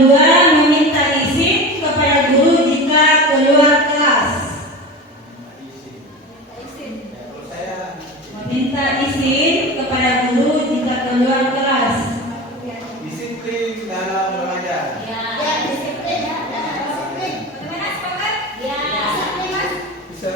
kedua, meminta izin kepada guru jika keluar kelas. Meminta izin kepada guru jika keluar kelas. Disiplin dalam belajar. Ya, disiplin ya. Disiplin. Bagaimana sepakat? Ya, disiplin Mas. Bisa.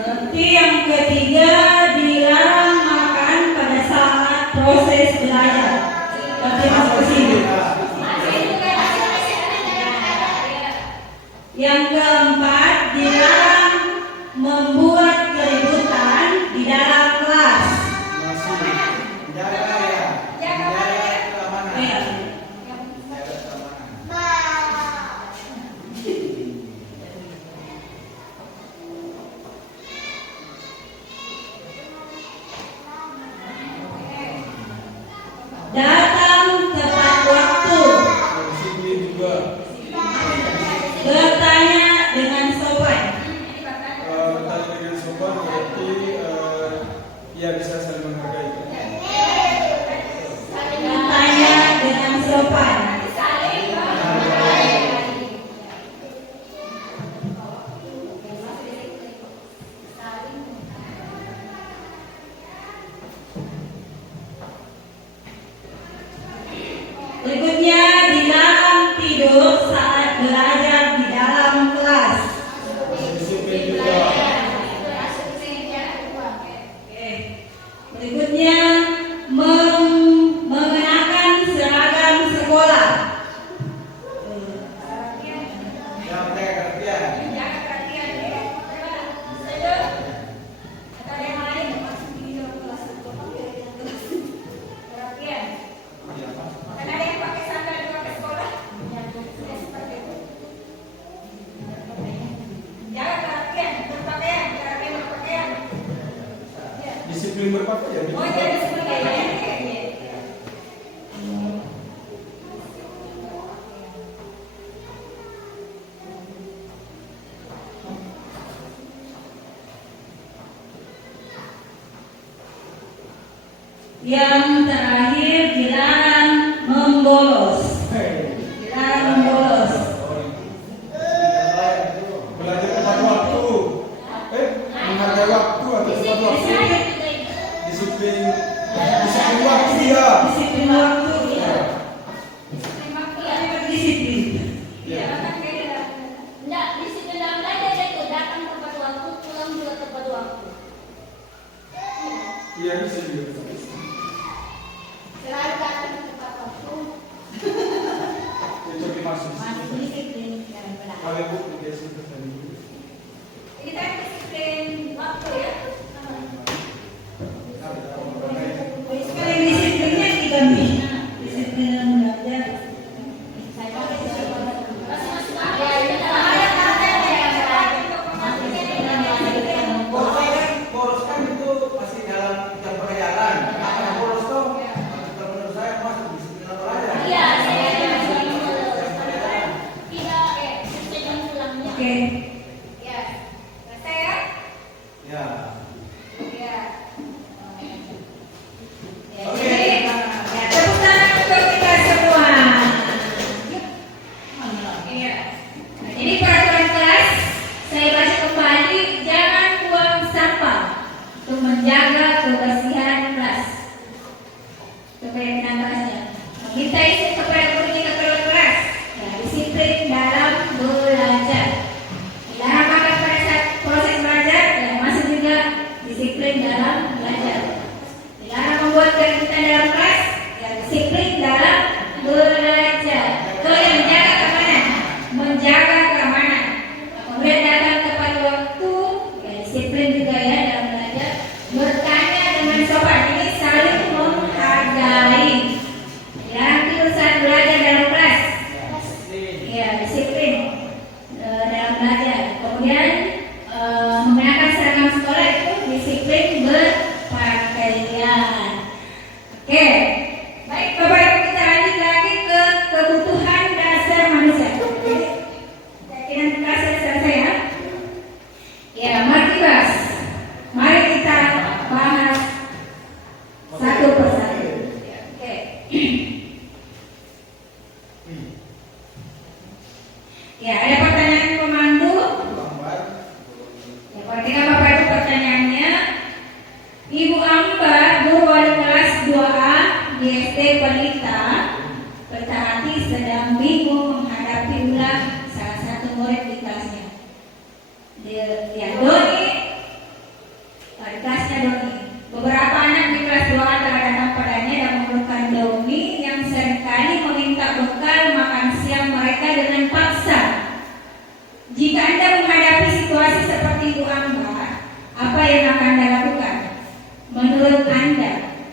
Berarti yang ketiga, dilarang makan pada saat proses belajar. Berarti masuk ke sini. Yang keempat, dilarang membuat keributan di dalam kelas. Jaga ya. Jaga keamanan. Ya. Jaga keamanan. Datang tepat waktu. Disiplin juga. Bertanya dengan sopan. Bertanya dengan sopan berarti ya bisa saling menghargai. Bertanya dengan sopan. Berikutnya, dilarang tidur saat belajar di dalam kelas. Disiplin juga. Oke. Berikutnya, mengenakan seragam sekolah. Yang perhatian. Disiplin berpakaian. Oh, jadi sebagainya. Yang terakhir, dilarang membolos. Dilarang membolos. Belajar tepat waktu. Menghargai waktu atau tepat waktu. Disiplin. Disiplin waktu ya. Disiplin waktu. Ya. Disiplin. Ya. Enggak, disiplin dalam belajar itu datang tepat waktu, pulang juga tepat waktu. Iya bisa juga. Selalu datang tepat waktu. Itu dimaksud. Masuk disiplin dalam belajar. Kalau buku dia sudah tadi. Kita disiplin waktu ya. Sekali disiplinnya diganti. Disiplin dalam belajar. Bolos kan itu masih dalam jam pelajaran. Apa bolos tuh? Kalau menurut saya masuk disiplin dalam belajar. Iya, tidak jam pulangnya. Oke. Ya. Selesai ya? Ya. Ya. Oke. Ya, tepuk tangan untuk kita semua. Iya. Nah, jadi peraturan kelas saya baca kembali, jangan buang sampah untuk menjaga kebersihan kelas. Supaya kelasnya. Meminta izin kepada guru jika keluar kelas. Ya, disiplin dalam belajar. Dilarang makan pada saat proses belajar dan masuk juga disiplin dalam belajar. Dilarang membuat keributan dalam kelas, ya disiplin dalam belajar. Kemudian menjaga keamanan, kemudian datang tepat waktu, ya disiplin juga ya dalam belajar. Bertanya dengan sopan, ini saling menghargai. Dilarang tidur saat belajar dalam kelas, ya disiplin dalam belajar. Kemudian menggunakan seragam sekolah itu disiplin berpakaian. Oke, baik Bapak Ibu, kita lanjut lagi ke kebutuhan dasar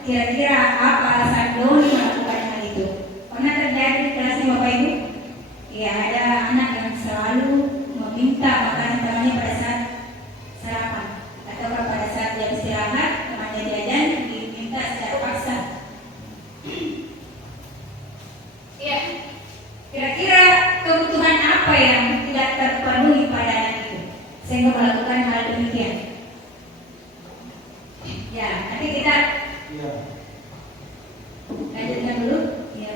kira-kira apa alasan Doni melakukan hal itu? Pernah terjadi di kelasnya Bapak Ibu? Ya, ada anak yang selalu meminta makanan temannya pada saat sarapan atau pada saat jam istirahat, temannya jajan diminta secara paksa. Ya, kira-kira kebutuhan apa yang tidak terpenuhi pada anak itu sehingga melakukan hal demikian? Ya, nanti kita Iya. lanjutkan dulu. Ya.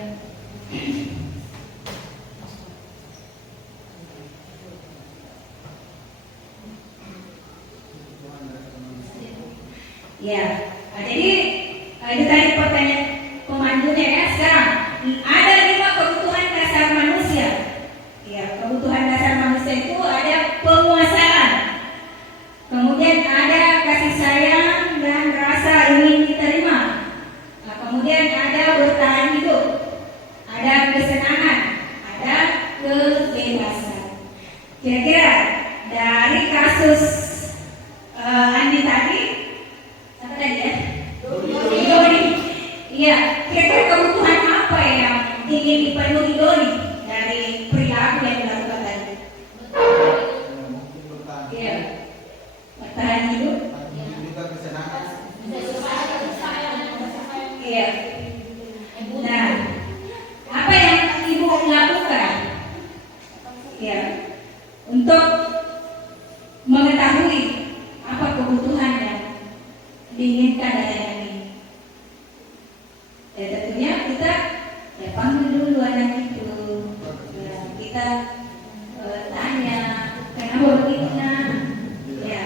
Ya, nah, jadi itu tadi pertanyaan pemandunya ya. Sekarang ada 5 kebutuhan dasar manusia. Ya, kebutuhan dasar manusia itu ada penguasaan, kemudian ada kasih sayang dan rasa ingin diterima. Nah, kemudian ada bertahan hidup, ada kesenangan, ada kebebasan. Kira-kira dari kasus Andi tadi, apa tadi ya? Doni. Iya, kira-kira kebutuhan apa yang ingin dipenuhi Doni dari perilaku yang dilakukan tadi? Mungkin bertahan. Iya, bertahan hidup. Juga kesenangan. Iya. Nah, apa yang ibu lakukan? Ya, untuk mengetahui apa kebutuhan yang diinginkan dari anak ini. Ya, tentunya kita ya panggil dulu anak itu. Ya, kita tanya kenapa begitu nak? Ya,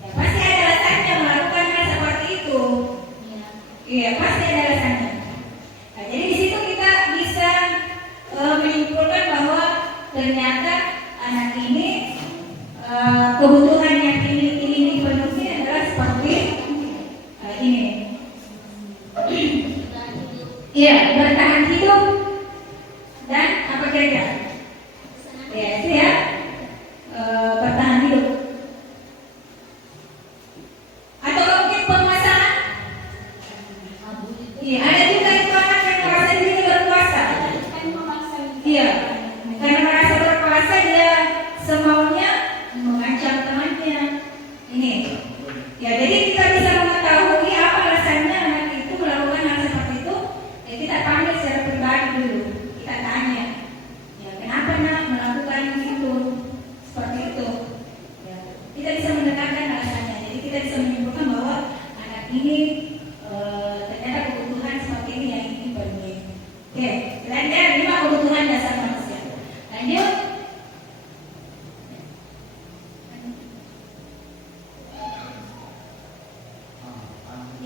ya pasti ada alasannya melakukan hal seperti itu. Iya, pasti ada alasannya. Nah, jadi di situ kita bisa menyimpulkan bahwa ternyata anak ini kebutuhan yang ingin dipenuhi adalah seperti ini. Iya, bertahan hidup dan apa kira-kira? Ya, itu ya, bertahan hidup. Atau mungkin penguasaan? Iya, ada juga itu anak yang merasa diri berkuasa. Iya, karena merasa berkuasa dia semaunya mengancam temannya. Ini, ya jadi kita bisa mengetahui apa alasannya anak itu melakukan hal seperti itu. Ya kita panggil secara pribadi dulu, kita tanya, ya kenapa nak melakukan itu seperti itu? Ya, kita bisa mendekatkan alasannya. Jadi kita bisa menyimpulkan bahwa anak ini ternyata kebutuhan seperti ini yang ingin dipenuhi. Oke, lanjut 5 kebutuhan dasar manusia. Lanjut.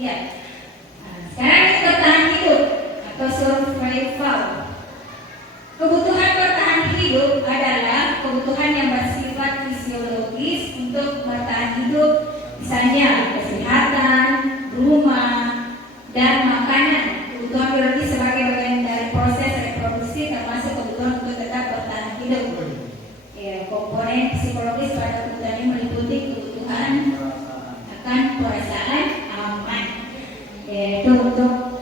Iya. Nah, sekarang kita bertahan hidup atau survival. Kebutuhan bertahan hidup adalah kebutuhan yang bersifat fisiologis untuk bertahan hidup, misalnya kesehatan, rumah, dan makanan. Kebutuhan biologis sebagai bagian dari proses reproduksi termasuk kebutuhan untuk tetap bertahan hidup. Ya, komponen psikologis pada kebutuhan ini meliputi kebutuhan akan perasaan aman, yaitu untuk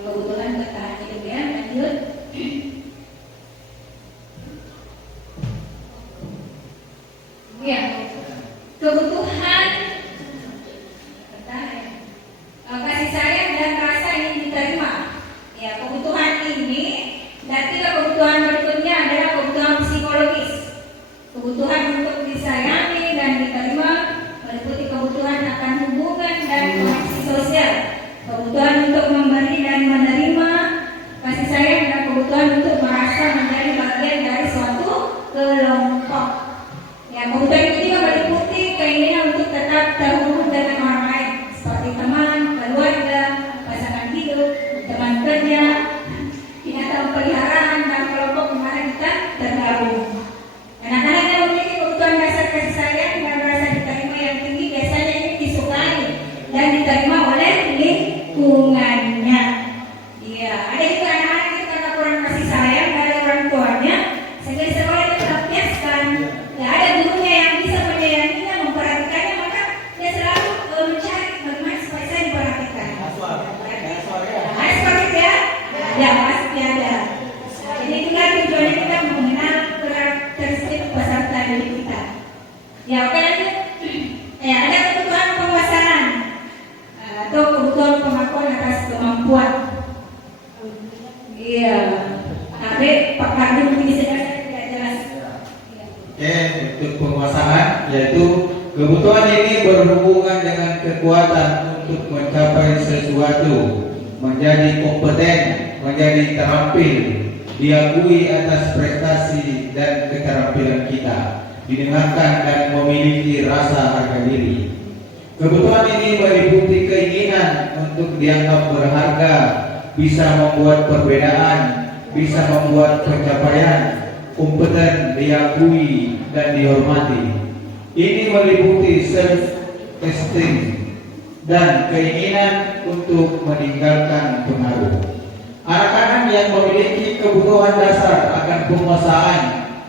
kebutuhan bertahan hidup ya. Lanjut. Ya, kebutuhan kasih sayang dan rasa ingin diterima. Ya, kebutuhan ini dan 3 kebutuhan berikutnya adalah kebutuhan psikologis. Kebutuhan untuk disayangi dan diterima meliputi kebutuhan akan hubungan dan koneksi sosial. Kebutuhan untuk berhubungan dengan kekuatan untuk mencapai sesuatu, menjadi kompeten, menjadi terampil, diakui atas prestasi dan keterampilan kita, didengarkan dan memiliki rasa harga diri. Kebutuhan ini meliputi keinginan untuk dianggap berharga, bisa membuat perbedaan, bisa membuat pencapaian, kompeten, diakui dan dihormati. Ini meliputi self-esteem dan keinginan untuk meninggalkan pengaruh. Anak-anak yang memiliki kebutuhan dasar akan penguasaan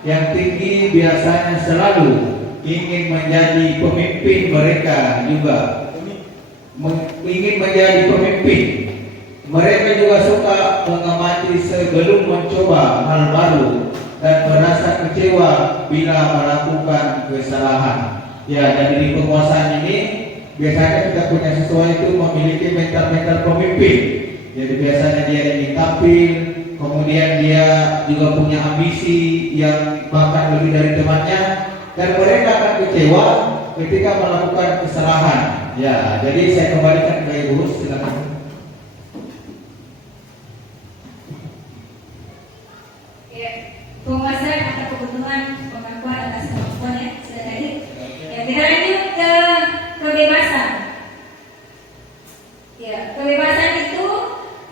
yang tinggi biasanya selalu ingin menjadi pemimpin. Mereka juga ingin menjadi pemimpin. Mereka juga suka mengamati sebelum mencoba hal baru dan merasa kecewa bila melakukan kesalahan. Ya, dan di penguasaan ini biasanya kita punya sesuatu itu memiliki mental pemimpin. Jadi biasanya dia ingin tampil, kemudian dia juga punya ambisi yang bahkan lebih dari temannya, dan mereka akan kecewa ketika melakukan kesalahan. Ya, jadi saya kembalikan ke Ibu, silakan. Penguasaan atau kebutuhan pengakuan atas kemampuan ya sudah tadi. Ya, kita lanjut ke kebebasan. Ya, kebebasan itu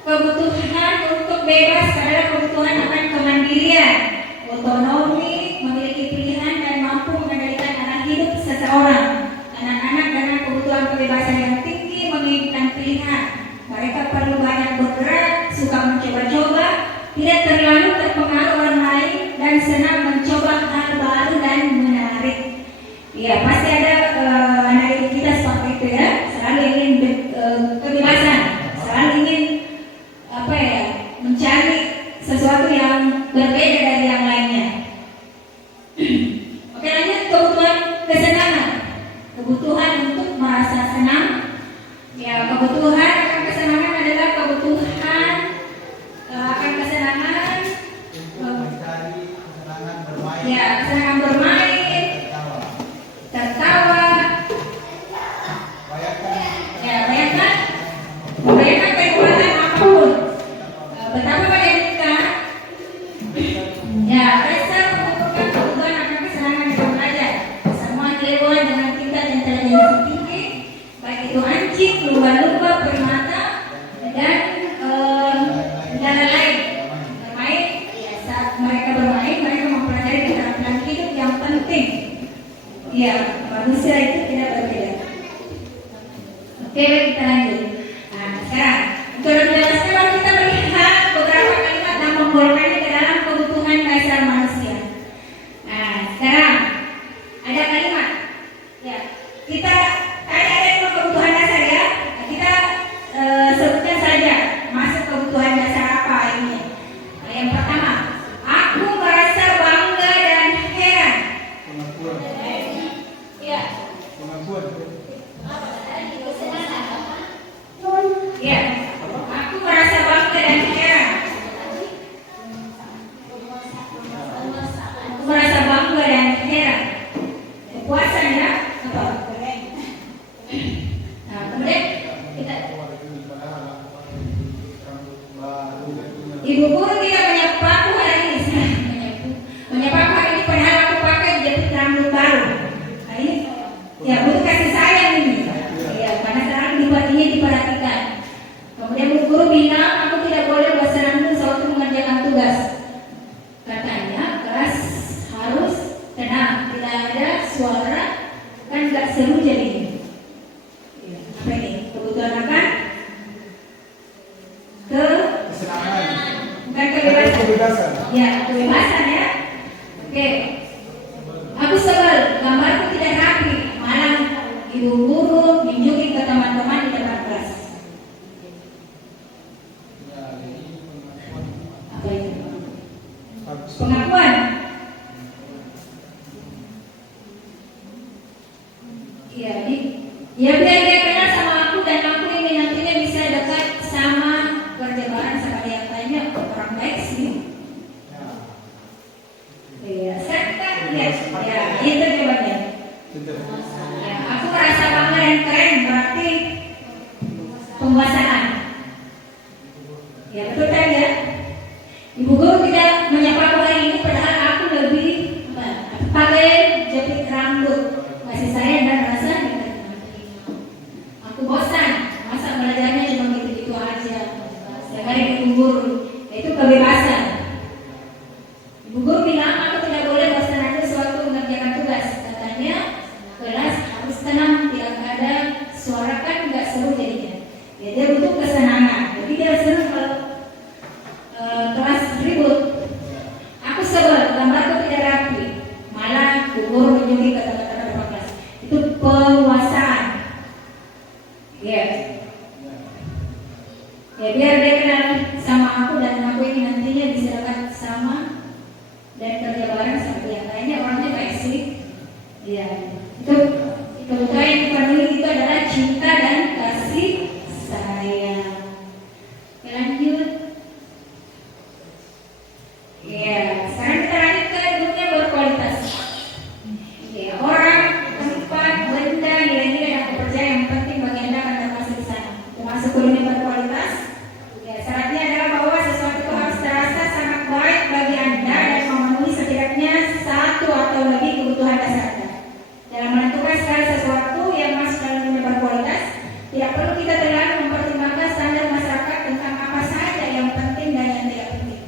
kebutuhan untuk bebas adalah kebutuhan akan kemandirian, otonomi, memiliki pilihan dan mampu mengendalikan arah hidup seseorang. Anak-anak dengan kebutuhan kebebasan yang tinggi menginginkan pilihan. Mereka perlu banyak bergerak, suka mencoba-coba, tidak terlalu terpengaruh orang lain, dan senang mencoba hal baru dan menarik. Ya, pasti ada anak didik kita seperti itu ya, selalu ingin kebebasan, selalu ingin mencari sesuatu yang berbeda dari yang lainnya. Oke, lanjut kebutuhan kesenangan, kebutuhan untuk merasa senang. Ya, kebutuhan akan kesenangan adalah kebutuhan akan kesenangan. Ya, kesenangan bermain, tertawa. Ya, bayangkan kekuatan apapun. Betapa banyak kita. Ya, rasa membutuhkan kebutuhan akan kesenangan dalam belajar. Semua dilakukan dengan tingkat intelijensi tinggi, baik itu anjing, lumba-lumba, primata, dan negara lain. Bermain, ya, saat mereka bermain, mereka mempelajari keterampilan hidup yang penting. Ya, manusia itu tidak berbeda. Oke, baik, kita lanjut. Nah, sekarang untuk menjelaskan, kalau kita melihat beberapa kalimat yang menggolongkannya ke dalam kebutuhan dasar manusia. Nah, sekarang ada kalimat. Ya, kita ada lima kebutuhan dasar ya. Kita sebutkan saja masuk kebutuhan dasar apa ini. Nah, yang pertama, aku merasa bangga dan heran. Pengakuan. Ya. Pengakuan. Ya, aku merasa bangga dan heran. Aku merasa bangga dan heran. Kepuasan ya, apa? Nah, kemudian kita Ibu guru tidak menyapaku hari ini. Menyapaku hari ini padahal aku pakai jepit rambut baru. Nah ini, ya butuh kasih sayang ini. Ya, karena sekarang ini diperhatikan. Kemudian bu guru bilang aku tidak boleh bersenang-senang sewaktu mengerjakan tugas. Katanya kelas harus tenang, tidak ada suara, kan nggak seru jadinya. Ya, apa ini? Kebutuhan akan Kesenangan. bukan kebebasan. Kebebasan. Ya, kebebasan ya. Oke. Aku sebel, gambarku tidak rapi. Malah ibu guru tunjukin ke teman-teman di depan kelas. Apa itu? Pengakuan. Iya, ya biar dia kenal sama aku dan aku ini nantinya bisa dekat sama kerja bareng sama dia. Tanya orang baik sih. Iya, penguasaan. Ya betul kan ya? Ibu guru tidak menyapa orang ini padahal aku lebih pakai jepit rambut. Masih saya dan rasa aku bosan. Masa belajarnya cuma gitu-gitu aja. Setiap hari ketemu guru. Itu kebebasan. Ibu guru bilang aku tidak boleh bosan aja sewaktu mengerjakan tugas. Katanya kelas harus tenang, tidak ada suara kan nggak seru jadinya. Ya dia butuh kesenangan. Jadi dia seru kalau kelas ribut. Aku sebel, gambarku tidak rapi. Malah guru menyuruh kata-kata kelas. Itu penguasaan. Ya. Ya biar dia kenal sama aku dan aku ini nantinya bisa dekat sama dan kerja bareng sama dia. Kayaknya orangnya baik sih. Ya. Itu kebutuhan yang dipenuhi itu adalah cinta dan kasih sayang. Oke, lanjut. Ya, sekarang kita lanjut ke dunia berkualitas. Ya, orang, tempat, benda, nilai-nilai dan kepercayaan yang penting bagi Anda akan termasuk di sana. Termasuk dunia berkualitas. Ya, syaratnya adalah bahwa sesuatu itu harus terasa sangat baik bagi Anda dan memenuhi setidaknya satu atau lebih kebutuhan dasar Anda. Dalam menentukan segala sesuatu yang masuk dalam dunia berkualitas, tidak perlu kita terlalu mempertimbangkan standar masyarakat tentang apa saja yang penting dan yang tidak penting.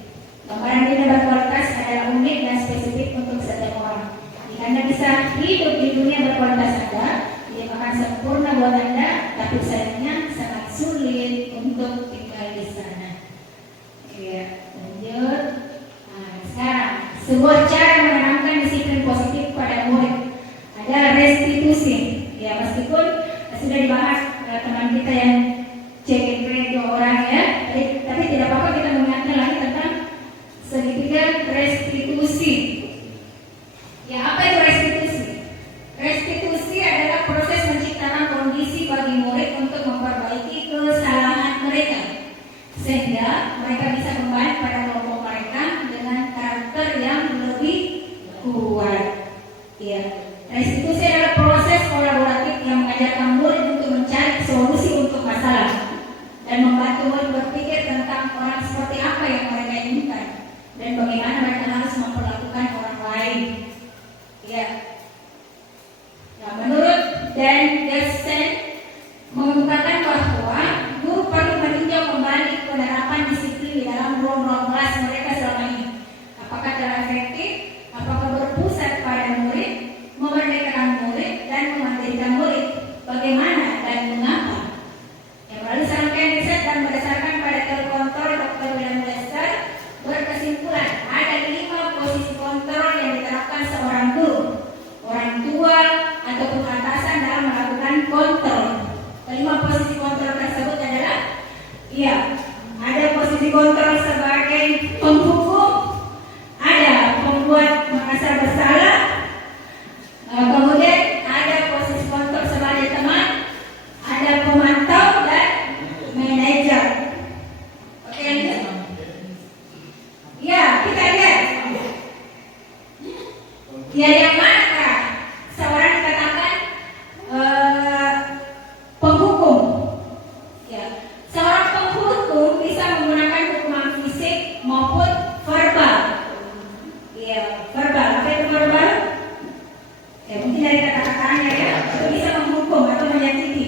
Gambaran dunia berkualitas adalah unik dan spesifik untuk setiap orang. Jika Anda bisa hidup di dunia berkualitas Anda, dia akan sempurna buat Anda, tapi sayangnya sangat sulit untuk tinggal di sana. Ya, lanjut. Nah, sekarang sebuah cara menanamkan disiplin positif pada murid adalah restitusi. Ya, meskipun sudah dibahas teman kita yang check-in grade 2 orang ya, tapi tidak apa-apa kita mengingatnya lagi tentang segitiga restitusi. Ya, apa itu restitusi? Restitusi adalah proses menciptakan kondisi bagi murid untuk memperbaiki kesalahan mereka, sehingga mereka bisa kembali pada kelompok mereka dengan karakter yang lebih kuat. Ya, restitusi adalah proses kolaboratif yang mengajarkan murid untuk mencari solusi untuk masalah dan membantu murid berpikir tentang orang seperti apa yang mereka inginkan dan bagaimana mereka harus memperlakukan orang lain. Ya. Nah, menurut Dan Gersten mengungkapkan bahwa guru perlu meninjau kembali penerapan disiplin di dalam ruang-ruang kelas mereka selama ini. Apakah telah efektif? Apakah berpusat pada murid, memerdekakan murid, dan memandirikan murid? Bagaimana dan mengapa? Yang melalui serangkaian riset dan berdasarkan pada teori kontrol Dr. William Lester berkesimpulan ada 5 posisi kontrol yang diterapkan seorang guru, orang tua, ataupun atasan dalam melakukan kontrol. Kelima posisi kontrol tersebut adalah, ya, ada posisi kontrol sebagai penghukum, ada pembuat merasa bersalah, kemudian ada posisi kontrol sebagai teman, ada pemantau dan manajer. Oke, lanjut. Ya, kita lihat. Ya, yang manakah seorang dikatakan penghukum? Ya, seorang penghukum bisa menggunakan hukuman fisik maupun verbal. Ya, verbal. Apa itu verbal? Ya, mungkin dari kata-katanya ya, itu bisa menghukum atau menyakiti.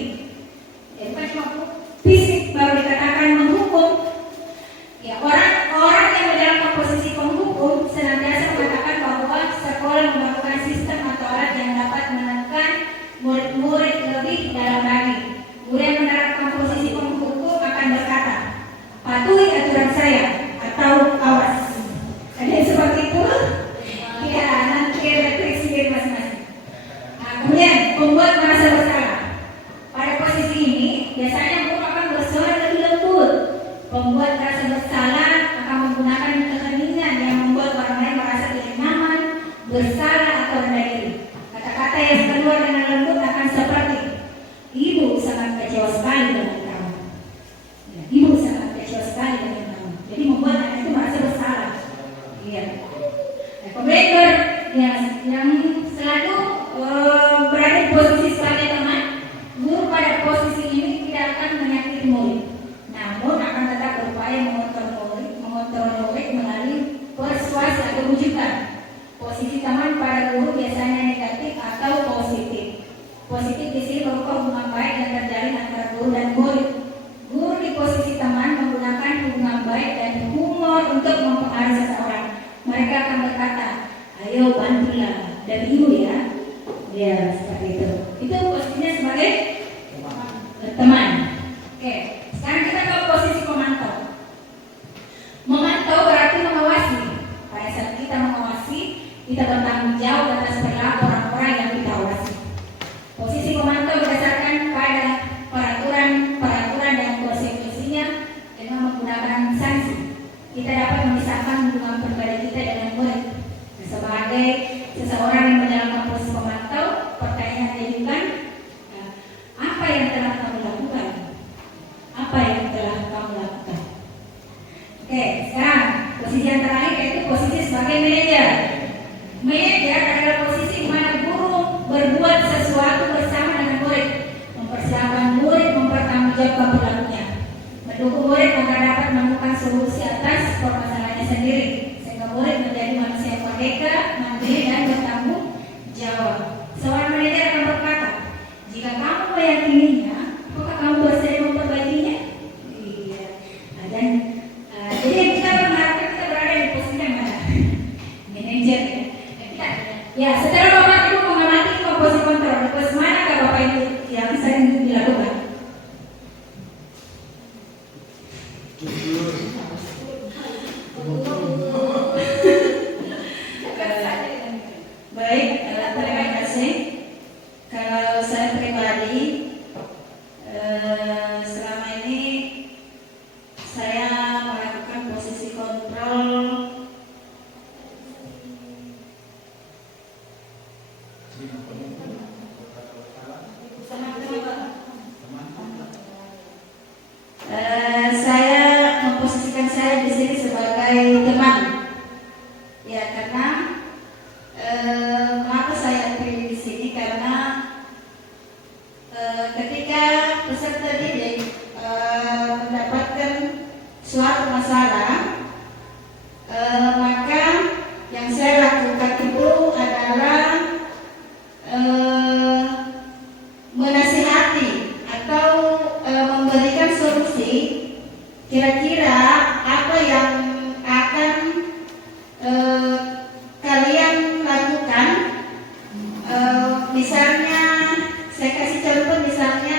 Ya, bukan cuma fisik baru dikatakan menghukum. Ya, orang-orang yang menjalankan posisi penghukum senantiasa mengatakan bahwa sekolah melakukan sistem atau alat yang dapat menekan murid-murid lebih dalam lagi. Murid yang menerapkan posisi penghukum akan berkata, patuhi aturan saya atau awas. Ada yang seperti itu? Ya, nanti retrik sendiri masing-masing. Nah, kemudian pembuat merasa bersalah. Pada posisi ini biasanya guru akan bersuara lebih lembut. Pembuat merasa bersalah akan menggunakan keheningan yang membuat orang lain merasa tidak nyaman, bersalah atau rendah diri. Kata-kata yang keluar dengan lembut akan seperti, ibu sangat kecewa sekali dengan kamu. Ya, ibu sangat kecewa sekali dengan kamu. Jadi membuat anak itu merasa bersalah. Iya. Nah, kemudian yang selalu berada di posisi sebagai teman, guru pada posisi ini tidak akan menyakiti murid. kita ke posisi memantau. Memantau berarti mengawasi. Pada saat kita mengawasi, kita bertanggung jawab atas perilaku orang-orang yang kita awasi. Posisi memantau berdasarkan pada peraturan dan konsekuensinya dengan menggunakan sanksi. Kita dapat memisahkan hubungan pribadi kita dengan murid. Sebagai seseorang yang menjalankan posisi memantau, pertanyaan diajukan, apa yang telah kamu lakukan? Apa yang telah kamu lakukan? Oke, sekarang posisi yang terakhir yaitu posisi sebagai manajer. Manajer adalah posisi di mana guru berbuat sesuatu bersama dengan murid, mempersiapkan murid mempertanggungjawabkan perilakunya, mendukung murid agar dapat menemukan solusi atas permasalahannya sendiri, sehingga murid menjadi manusia yang merdeka, mandiri dan bertanggung jawab. Seorang manajer akan berkata, jika kamu meyakininya, apakah kamu bersedia memperbaikinya? Iya. Nah, dan jadi kita berharap kita berada di posisi yang mana? Manajer ya. Ya, secara Bapak Ibu mengamati komposisi kontrol, pos manakah Bapak Ibu yang sering dilakukan? Baik, terima kasih. Kalau saya pribadi, selama ini saya melakukan posisi kontrol saya memposisikan saya di sini sebagai teman, ya karena mengapa saya pilih di sini karena ketika peserta didik mendapatkan suatu masalah, maka yang saya lakukan itu adalah menasihati atau memberikan solusi kira-kira apa yang akan kalian lakukan. Misalnya saya kasih contoh, misalnya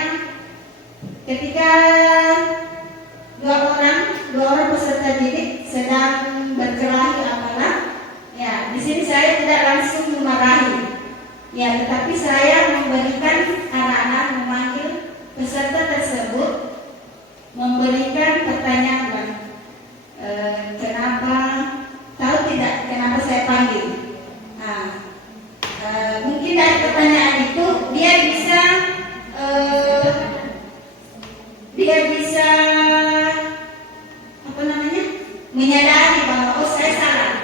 ketika dua orang peserta didik sedang berkelahi apalah, ya di sini saya tidak langsung memarahi, ya tetapi saya memberikan arahan, memanggil peserta tersebut, memberikan pertanyaan, kenapa, tahu tidak kenapa saya panggil? Nah, mungkin dari pertanyaan itu dia bisa apa namanya, menyadari bahwa oh saya salah.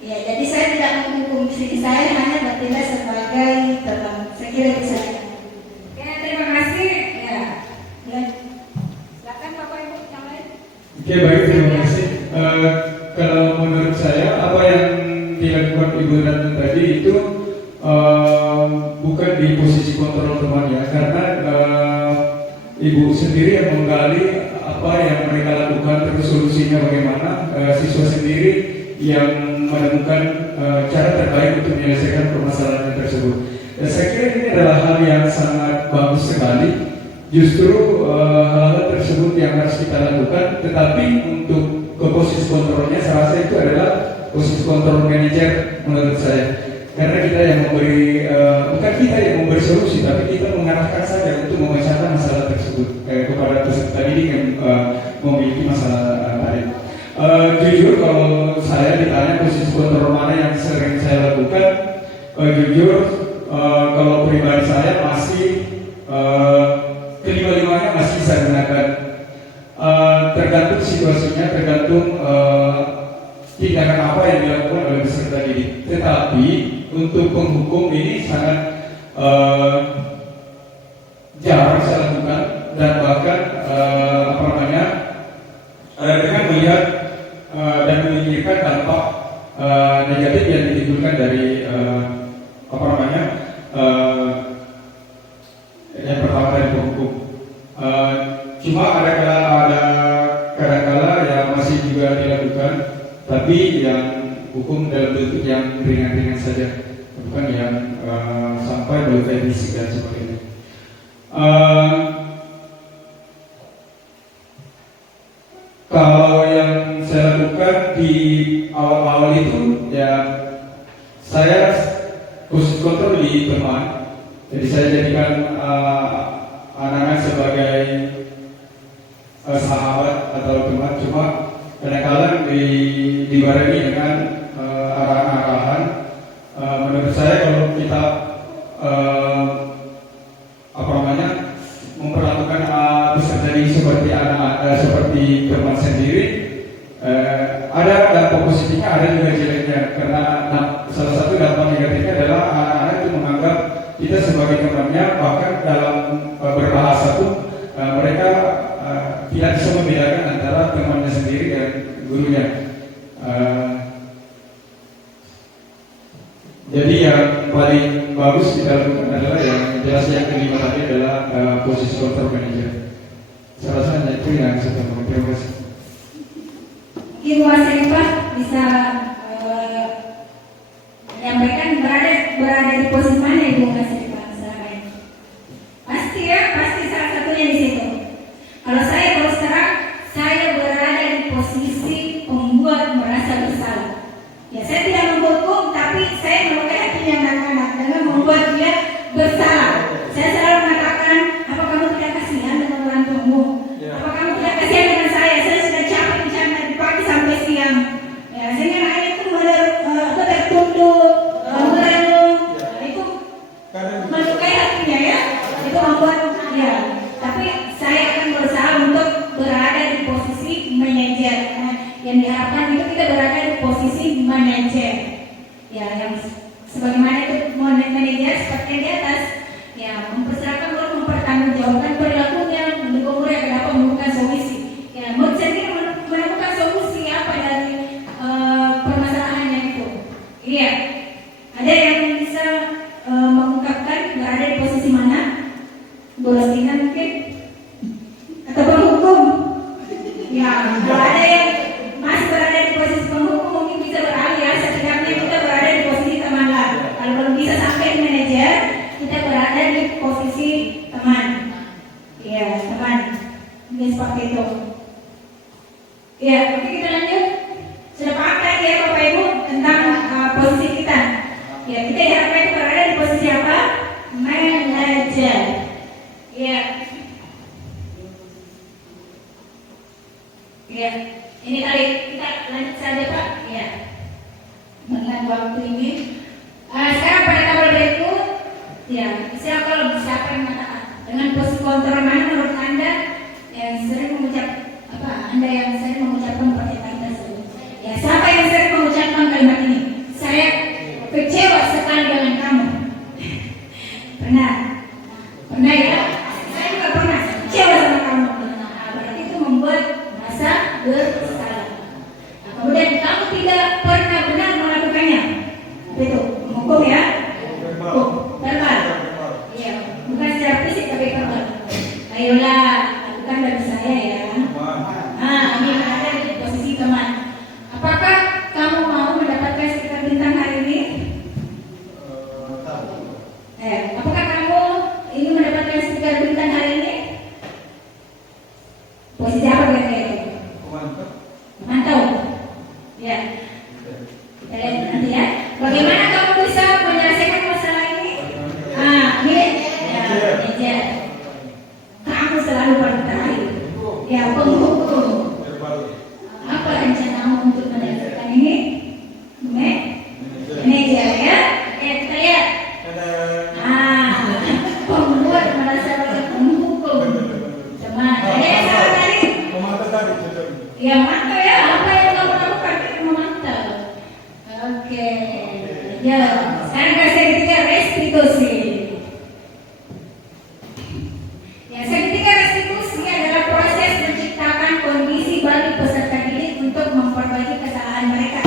Ya, jadi saya tidak menghukum diri saya, hanya bertindak sebagai teman. Saya kira bisa. Oke, terima kasih. Ya, silakan Bapak Ibu yang lain. Oke, baik, terima kasih. Kalau menurut saya apa yang dilakukan Ibu Ratna tadi itu bukan di posisi kontrol teman ya, karena Ibu sendiri yang menggali apa yang mereka lakukan, terus solusinya bagaimana, siswa sendiri yang menemukan cara terbaik untuk menyelesaikan permasalahan tersebut. Dan saya kira ini adalah hal yang sangat bagus sekali. Justru hal-hal tersebut yang harus kita lakukan, tetapi untuk ke posisi kontrolnya saya rasa itu adalah posisi kontrol manajer menurut saya. Karena kita yang memberi, bukan kita yang memberi solusi, tapi kita mengarahkan saja untuk memecahkan masalah tersebut kepada peserta didik yang memiliki masalah tadi. Jujur kalau saya ditanya posisi kontrol mana yang sering saya lakukan, jujur kalau pribadi saya masih kelima-limanya masih saya gunakan. Tergantung situasinya, tergantung tindakan apa yang dilakukan oleh peserta didik. Tetapi untuk penghukum ini sangat jarang saya lakukan, dan bahkan dengan melihat dan memikirkan dampak negatif yang ditimbulkan dari yang pertama dari penghukum. Cuma ada kadang-kala yang masih juga dilakukan, tapi yang hukum dalam bentuk yang ringan-ringan saja, bukan yang sampai melukai fisik dan sebagainya. Kalau yang saya lakukan di awal-awal itu ya saya khusus kontrol di teman. Jadi saya jadikan anak-anak sebagai sahabat atau teman. Cuma kadang-kadang dibarengi dengan arahan-arahan. Menurut saya kalau kita memperlakukan peserta didik seperti anak seperti teman sendiri, ada dampak positifnya, ada juga jeleknya. Karena salah satu dampak negatifnya adalah anak-anak itu menganggap kita sebagai temannya, bahkan dalam berbahasa pun mereka tidak bisa membedakan antara temannya sendiri dan gurunya. Jadi yang paling bagus kita lakukan adalah yang jelas yang kelima tadi adalah posisi control manager. Saya rasa itu yang saya temukan. Terima kasih. Mungkin Mas Eva bisa menyampaikan berada di posisi mana Ibu Mas Eva? Silakan. Pasti ya, pasti salah satunya di situ. Kalau sekarang saya berada di posisi pembuat merasa bersalah. Ya, saya tidak menghukum, tapi saya melukai hatinya anak-anak dengan membuat dia bersalah. Saya selalu mengatakan, apa kamu tidak kasihan dengan orang tuamu? Apa kamu tidak kasihan dengan saya? Saya sudah capek bicara dari pagi sampai siang. Ya, sehingga anak itu tertunduk, merenung, itu melukai hatinya ya. Itu membuat ya. Tapi saya akan berusaha untuk berada di posisi manajer. Yang diharapkan itu kita berada di posisi manajer. Ya, yang sebagaimana itu manajer seperti di atas, ya mempersiapkan guru mempertanggungjawabkan perilakunya, mendukung guru yang dapat menemukan solusi. Ya, menurut sendiri menemukan solusi apa dari permasalahannya itu. Iya, ada yang bisa mengungkapkan berada di posisi mana? Bu Rostina mungkin atau penghukum? Ya, kalau ada yang masih berada di posisi penghukum mungkin bisa beralih ya. Setidaknya kita berada di posisi teman lah. Kalau belum bisa sampai manajer, kita berada di posisi teman. Iya, teman. Ini seperti itu. Iya, oke kita lanjut. Sudah paham kan ya Bapak Ibu tentang posisi kita? Ya, kita diharapkan itu berada di posisi apa? Manajer. Iya. Iya. Ini kali kita lanjut saja Pak. Ya. Dengan waktu ini. Sekarang pada tabel berikut, ya siapa yang mengatakan dengan posisi kontrol mana menurut Anda yang sering Anda yang sering mengucapkan pernyataan tersebut? Ya, siapa yang sering mengucapkan kalimat ini? Saya kecewa sekali dengan kamu. Pernah ya? Saya juga pernah kecewa sama kamu. Berarti itu membuat merasa bersalah. Kemudian kamu tidak pernah benar melakukannya. Itu menghukum ya. Verbal. Iya, bukan secara fisik tapi verbal. Ayolah, lakukan dari saya ya. Ini ada di posisi teman. Apakah kamu mau mendapatkan stiker bintang hari ini? Apakah kamu ingin mendapatkan stiker bintang hari ini? Posisi apa kira-kira itu? Mantau. Ya. Kita lihat nanti ya. Bagaimana kamu bisa menyelesaikan masalah ini? Ini ya, manajer. Kamu selalu paling terakhir. Ya, penghukum. Apa rencanamu untuk menyelesaikan ini? Manajer ya. Kita lihat. Pembuat merasa sebagai penghukum. Teman. Ada yang salah tadi? Ya, mantap ya. Apa yang kamu lakukan itu memantau. Oke. Ya, sekarang ketiga restitusi. Ya, ketiga restitusi adalah proses menciptakan kondisi bagi peserta didik untuk memperbaiki kesalahan mereka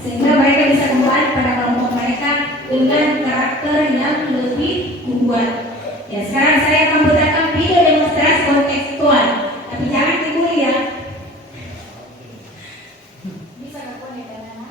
sehingga mereka bisa kembali pada kelompok mereka dengan karakter yang lebih kuat. Ya, sekarang saya akan putarkan video demonstrasi kontekstual, tapi jangan dibully ya. Bisa nggak boleh karena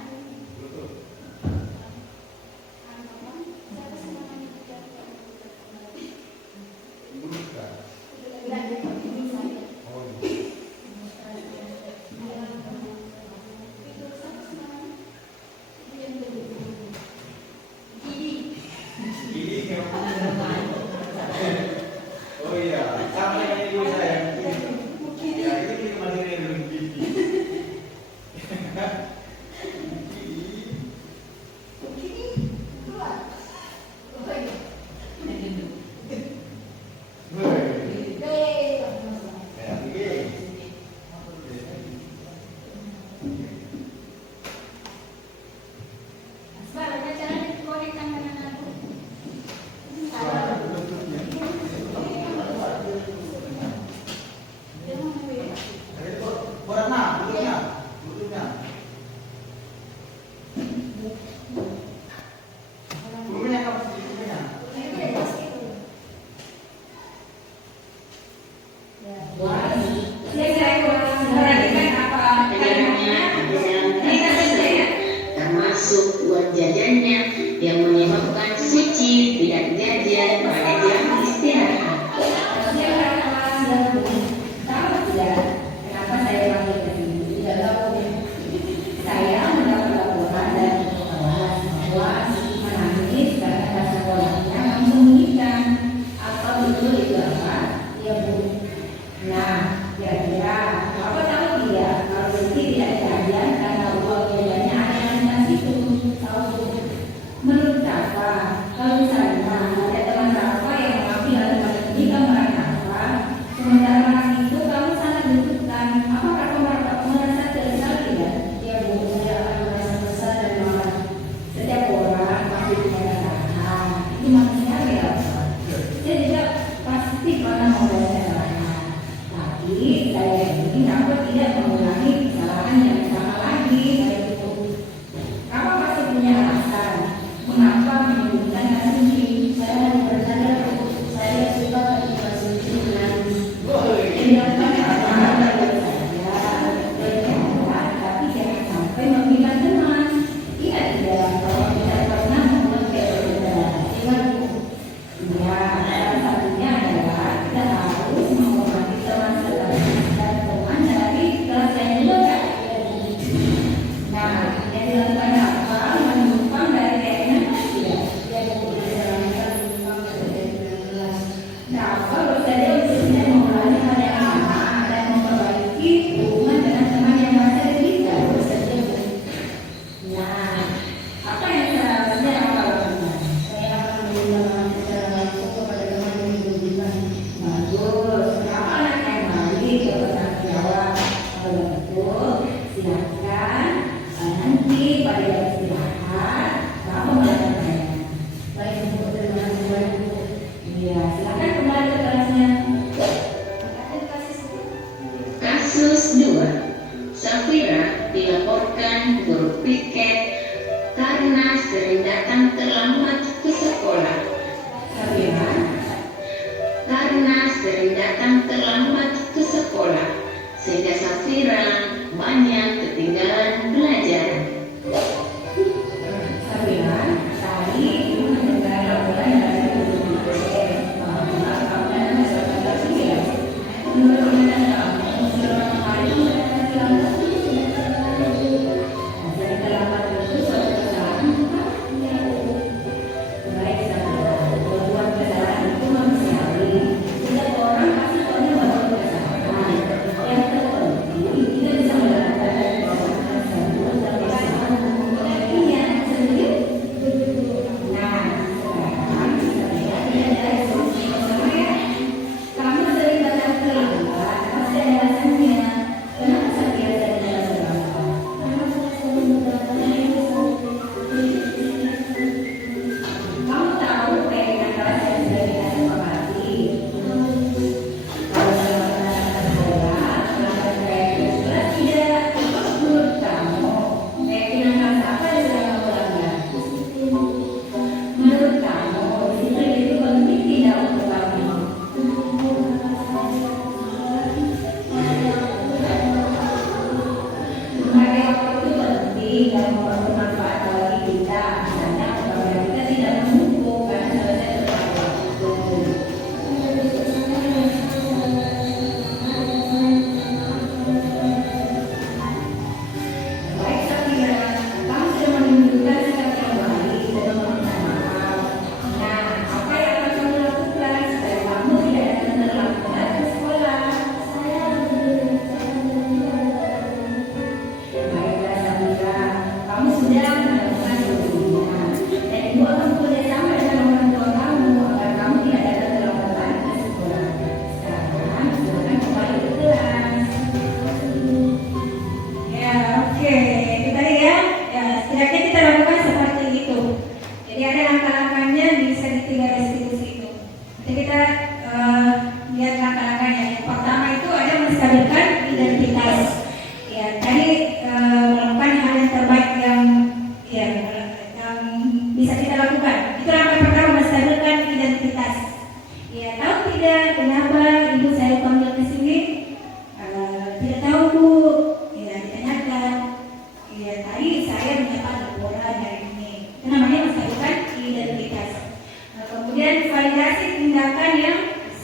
Kira-kira apa tahu tidak kalau Rizky tidak kejadian karena uang jajannya ada yang di situ? Tahu? Menurut Rafa, kalau misalnya ada teman Rafa yang mengambil lalu menghentikan marah Rafa, sementara marah itu kamu sangat butuhkan, apakah kamu merasa tersesat tidak? Ya bu, saya akan merasa besar dan marah. Setiap orang pasti punya kesalahan, itu manusiawi ya. Saya juga pasti pernah membuat kesalahan, tapi saya ini dapat tidak mengulangi kesalahan yang sama lagi. Baik itu, kamu pasti punya alasan mengapa menyebutkan asumsi. Saya hanya bersadar saya suka ketika asumsi menangis. Tidak apa-apa saja, berjalan, tapi jangan sampai membina teman. Iya tidak, kalau kita pernah membuat perbedaan. Ya, salah satunya adalah kita harus menghormati teman dan teman dari kelas yang juga. Nah, yang dilakukan apa? Menumpang dari kayaknya tidak. Yang dijalankan menumpang dari kelas. Nah, kalau saja untuk tidak mengulangi hal yang sama dan memperbaiki hubungan dengan teman yang merasa kita saja. Nah, apa yang seharusnya apa lakukan? Saya akan menggunakan secara langsung kepada teman yang dibutuhkan. Bagus, kenapa anak yang baik bertanggung jawab? Kalau betul, silakan nanti pada jam istirahat kamu melakukannya. Baik untuk terima kasih. Iya, silakan kembali ke kelasnya. Kasus 2. Safira dilaporkan guru piket karena sering datang terlambat ke sekolah. Sabira, Karena sering datang terlambat ke sekolah, sehingga Safira banyak ketinggalan belajar. Sabira, tadi ibu mendengar laporan dari guru piket bahwa kamu dan masyarakat sipil menurut pandangan kamu selama hari itu mendapat terlambat. Jadi terlambat itu suatu kesalahan bukan? Baik Sabira, berbuat kesalahan itu manusiawi. Setiap orang pasti punya berbuat kesalahan. Yang terpenting kita bisa melakukan kesalahan tersebut dan kesalahan mengenainya sendiri. Nah, sekarang Sabira tidak ada solusi bersama ya. Kamu sering datang terlambat, pasti ada alasannya. Kenapa Sabira sering datang terlambat? Kamu tahu keinginan kelas yang sudah kita sepakati. Kalau dalam penerapan sekolah, pelanggan keinginan kelas tidak. Menurut kamu, keinginan kelas apa yang sudah kamu langgar? Menurut kamu, disiplin itu penting tidak untuk kamu? Memakai waktu itu penting dan bermanfaat bagi kita. Misalnya apabila kita tidak menumpuk karena selesai tepat waktu. Baik Safira, kamu sudah menunjukkan sikap yang baik dan meminta maaf. Nah, apa yang akan kamu lakukan supaya kamu tidak datang terlambat ke sekolah? Baiklah Safira, kamu sudah melakukan solusinya. Dan ibu akan bekerjasama dengan orang tua kamu agar kamu tidak datang terlambat lagi ke sekolah. Sekarang silakan kembali ke kelas. Ya, oke. Kita lihat, ya setidaknya kita lakukan seperti itu. Jadi ada langkah-langkahnya bisa ditinggal restitusi itu. Nanti kita lihat langkah-langkahnya. Yang pertama itu ada menstabilkan identitas. Ya, tadi melakukan hal yang terbaik yang bisa kita lakukan. Itu langkah pertama, menstabilkan identitas. Ya, tahu tidak kenapa ibu saya panggil ke sini? Tidak tahu bu. Ya, ditanyakan. Ya, tadi saya mendapat laporan hari ini. Itu namanya menstabilkan identitas. Nah, kemudian validasi tindakan yang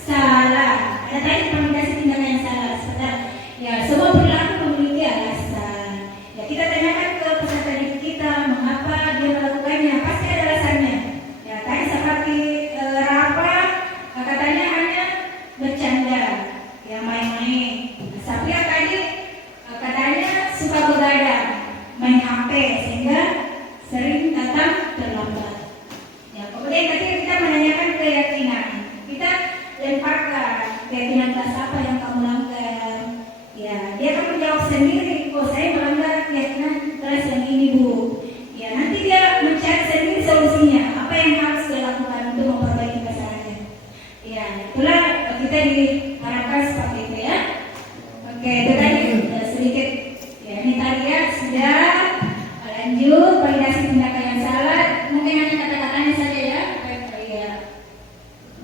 salah. Ada tadi validasi tindakan yang salah. Sebentar. Ya, semua perilaku memiliki alasan. Ya, kita tanyakan ke peserta didik kita mengapa dia melakukannya. Pasti ada alasannya. Ya, tadi seperti Rafa katanya hanya bercanda, ya main-main. jawab sendiri, oh saya melanggar keyakinan kelas yang ini Bu. Ya nanti dia mencari sendiri solusinya, apa yang harus dia lakukan untuk memperbaiki kesalahannya. Ya itulah kita diharapkan seperti itu ya. Oke, itu tadi sedikit. Ya ini tadi ya sudah. Lanjut validasi tindakan yang salah. Mungkin hanya kata-katanya saja ya. Ya.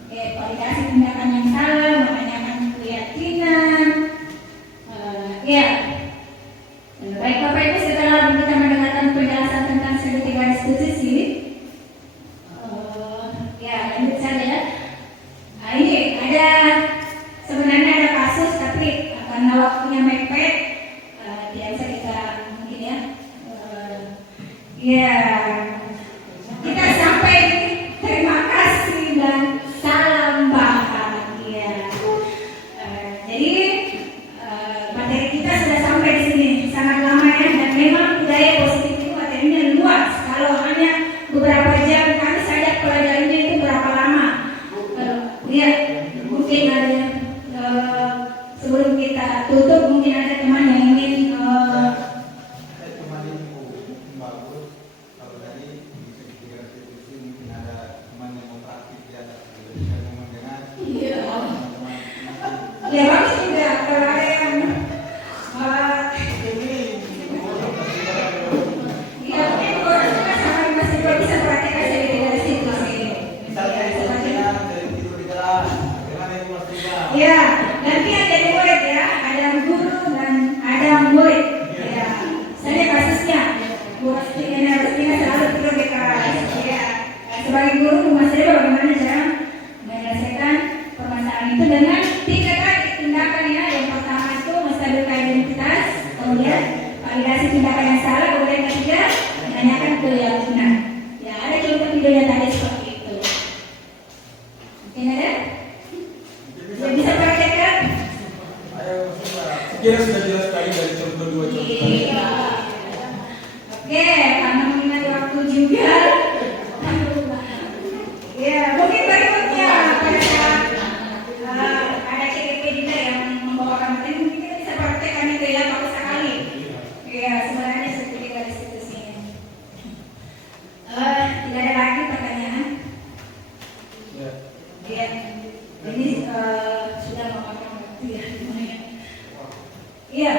Oke, validasi tindakan yang salah, menanyakan keyakinan. Ya. Baik Bapak Ibu, setelah kita mendengarkan penjelasan tentang segitiga restitusi, ya lanjut saja ya. Nah, ini ada sebenarnya ada kasus tapi karena waktunya mepet, tidak bisa kita mungkin ya. Ya, kita sampai terima kasih dan salam bahagia. Jadi materi kita sudah sampai di sini sangat lama ya, dan memang budaya positif itu materinya luas. Kalau hanya beberapa jam kami saja pelajarinya itu berapa lama? Ya, mungkin ada sebelum kita tutup mungkin ada teman yang ingin ya bagus juga kalau ada yang ya mungkin orang juga sama masih belum bisa praktekkan segitiga restitusi. Ya, nanti ada murid ya, ada guru dan ada murid. Ya, saya kasusnya Bu Rustina selalu tidur di kelas. Ya, sebagai guru Mas Reba bagaimana cara menyelesaikan permasalahan itu dengan tiga kali tindakan ya. Yang pertama itu menstabilkan identitas, kemudian validasi tindakan yang salah, kemudian ketiga menanyakan keyakinan. Ya, ada contoh videonya tadi seperti itu. Mungkin ada? Bisa praktekkan? Kira sudah jelas sekali dari contoh dua contoh tadi. Iya. Oke, karena mengingat waktu juga. Ya, mungkin berikutnya pada saat ada CGP juga yang membawakan materi, mungkin kita bisa praktekkan itu ya, bagus sekali. Ya, sebenarnya segitiga restitusinya. Tidak ada lagi pertanyaan? Ya, ini sudah memakan waktu ya. Iya,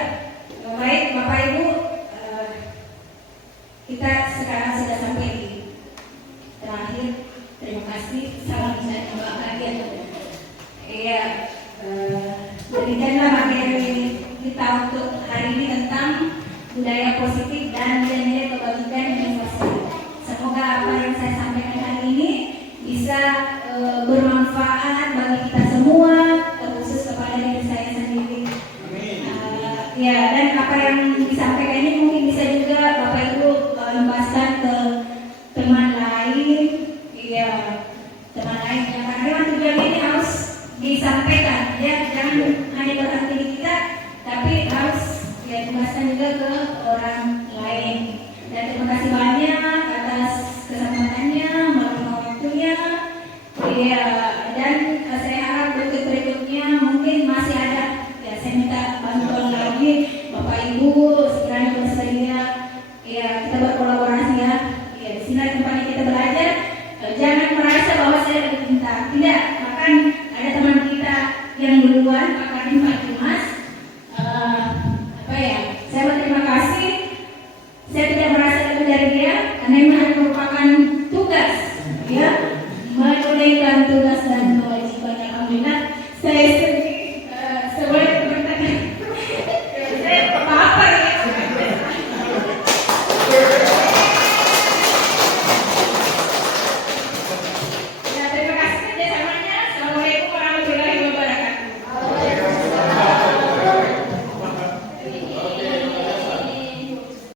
baik Bapak Ibu, kita sekarang sudah sampai di terakhir. Terima kasih, salam sehat dan bahagia. Iya, demikianlah materi kita untuk hari ini tentang budaya positif dan nilai-nilai kebajikan yang universal. Semoga apa yang saya sampaikan hari ini bisa bermanfaat bagi kita semua, terkhusus kepada diri saya sendiri. Ya, dan apa yang disampaikan ini mungkin bisa juga Bapak Ibu lembaskan ke teman lain. Iya, teman lain. Karena memang tujuan ini harus disampaikan, ya, jangan hanya berhenti di kita, tapi harus ya lembaskan juga ke orang lain. Dan terima kasih banyak atas kesempatannya, meluangkan waktunya. Iya, dan saya harap berikutnya mungkin masih ada. Ya, saya minta bantuan lagi Bapak Ibu sekiranya bersedia. Ya, kita berkolaborasi ya. Ya, di sini tempatnya kita belajar. Jangan merasa bahwa saya lebih pintar. Tidak, bahkan ada teman kita yang duluan, Pak Kadim, Pak Dimas. Saya berterima kasih. Saya tidak merasa lebih dari dia karena ini merupakan tugas, ya, menunaikan tugas dan kewajiban. Alhamdulillah, saya sendiri sebagai bertanya, saya apa ya?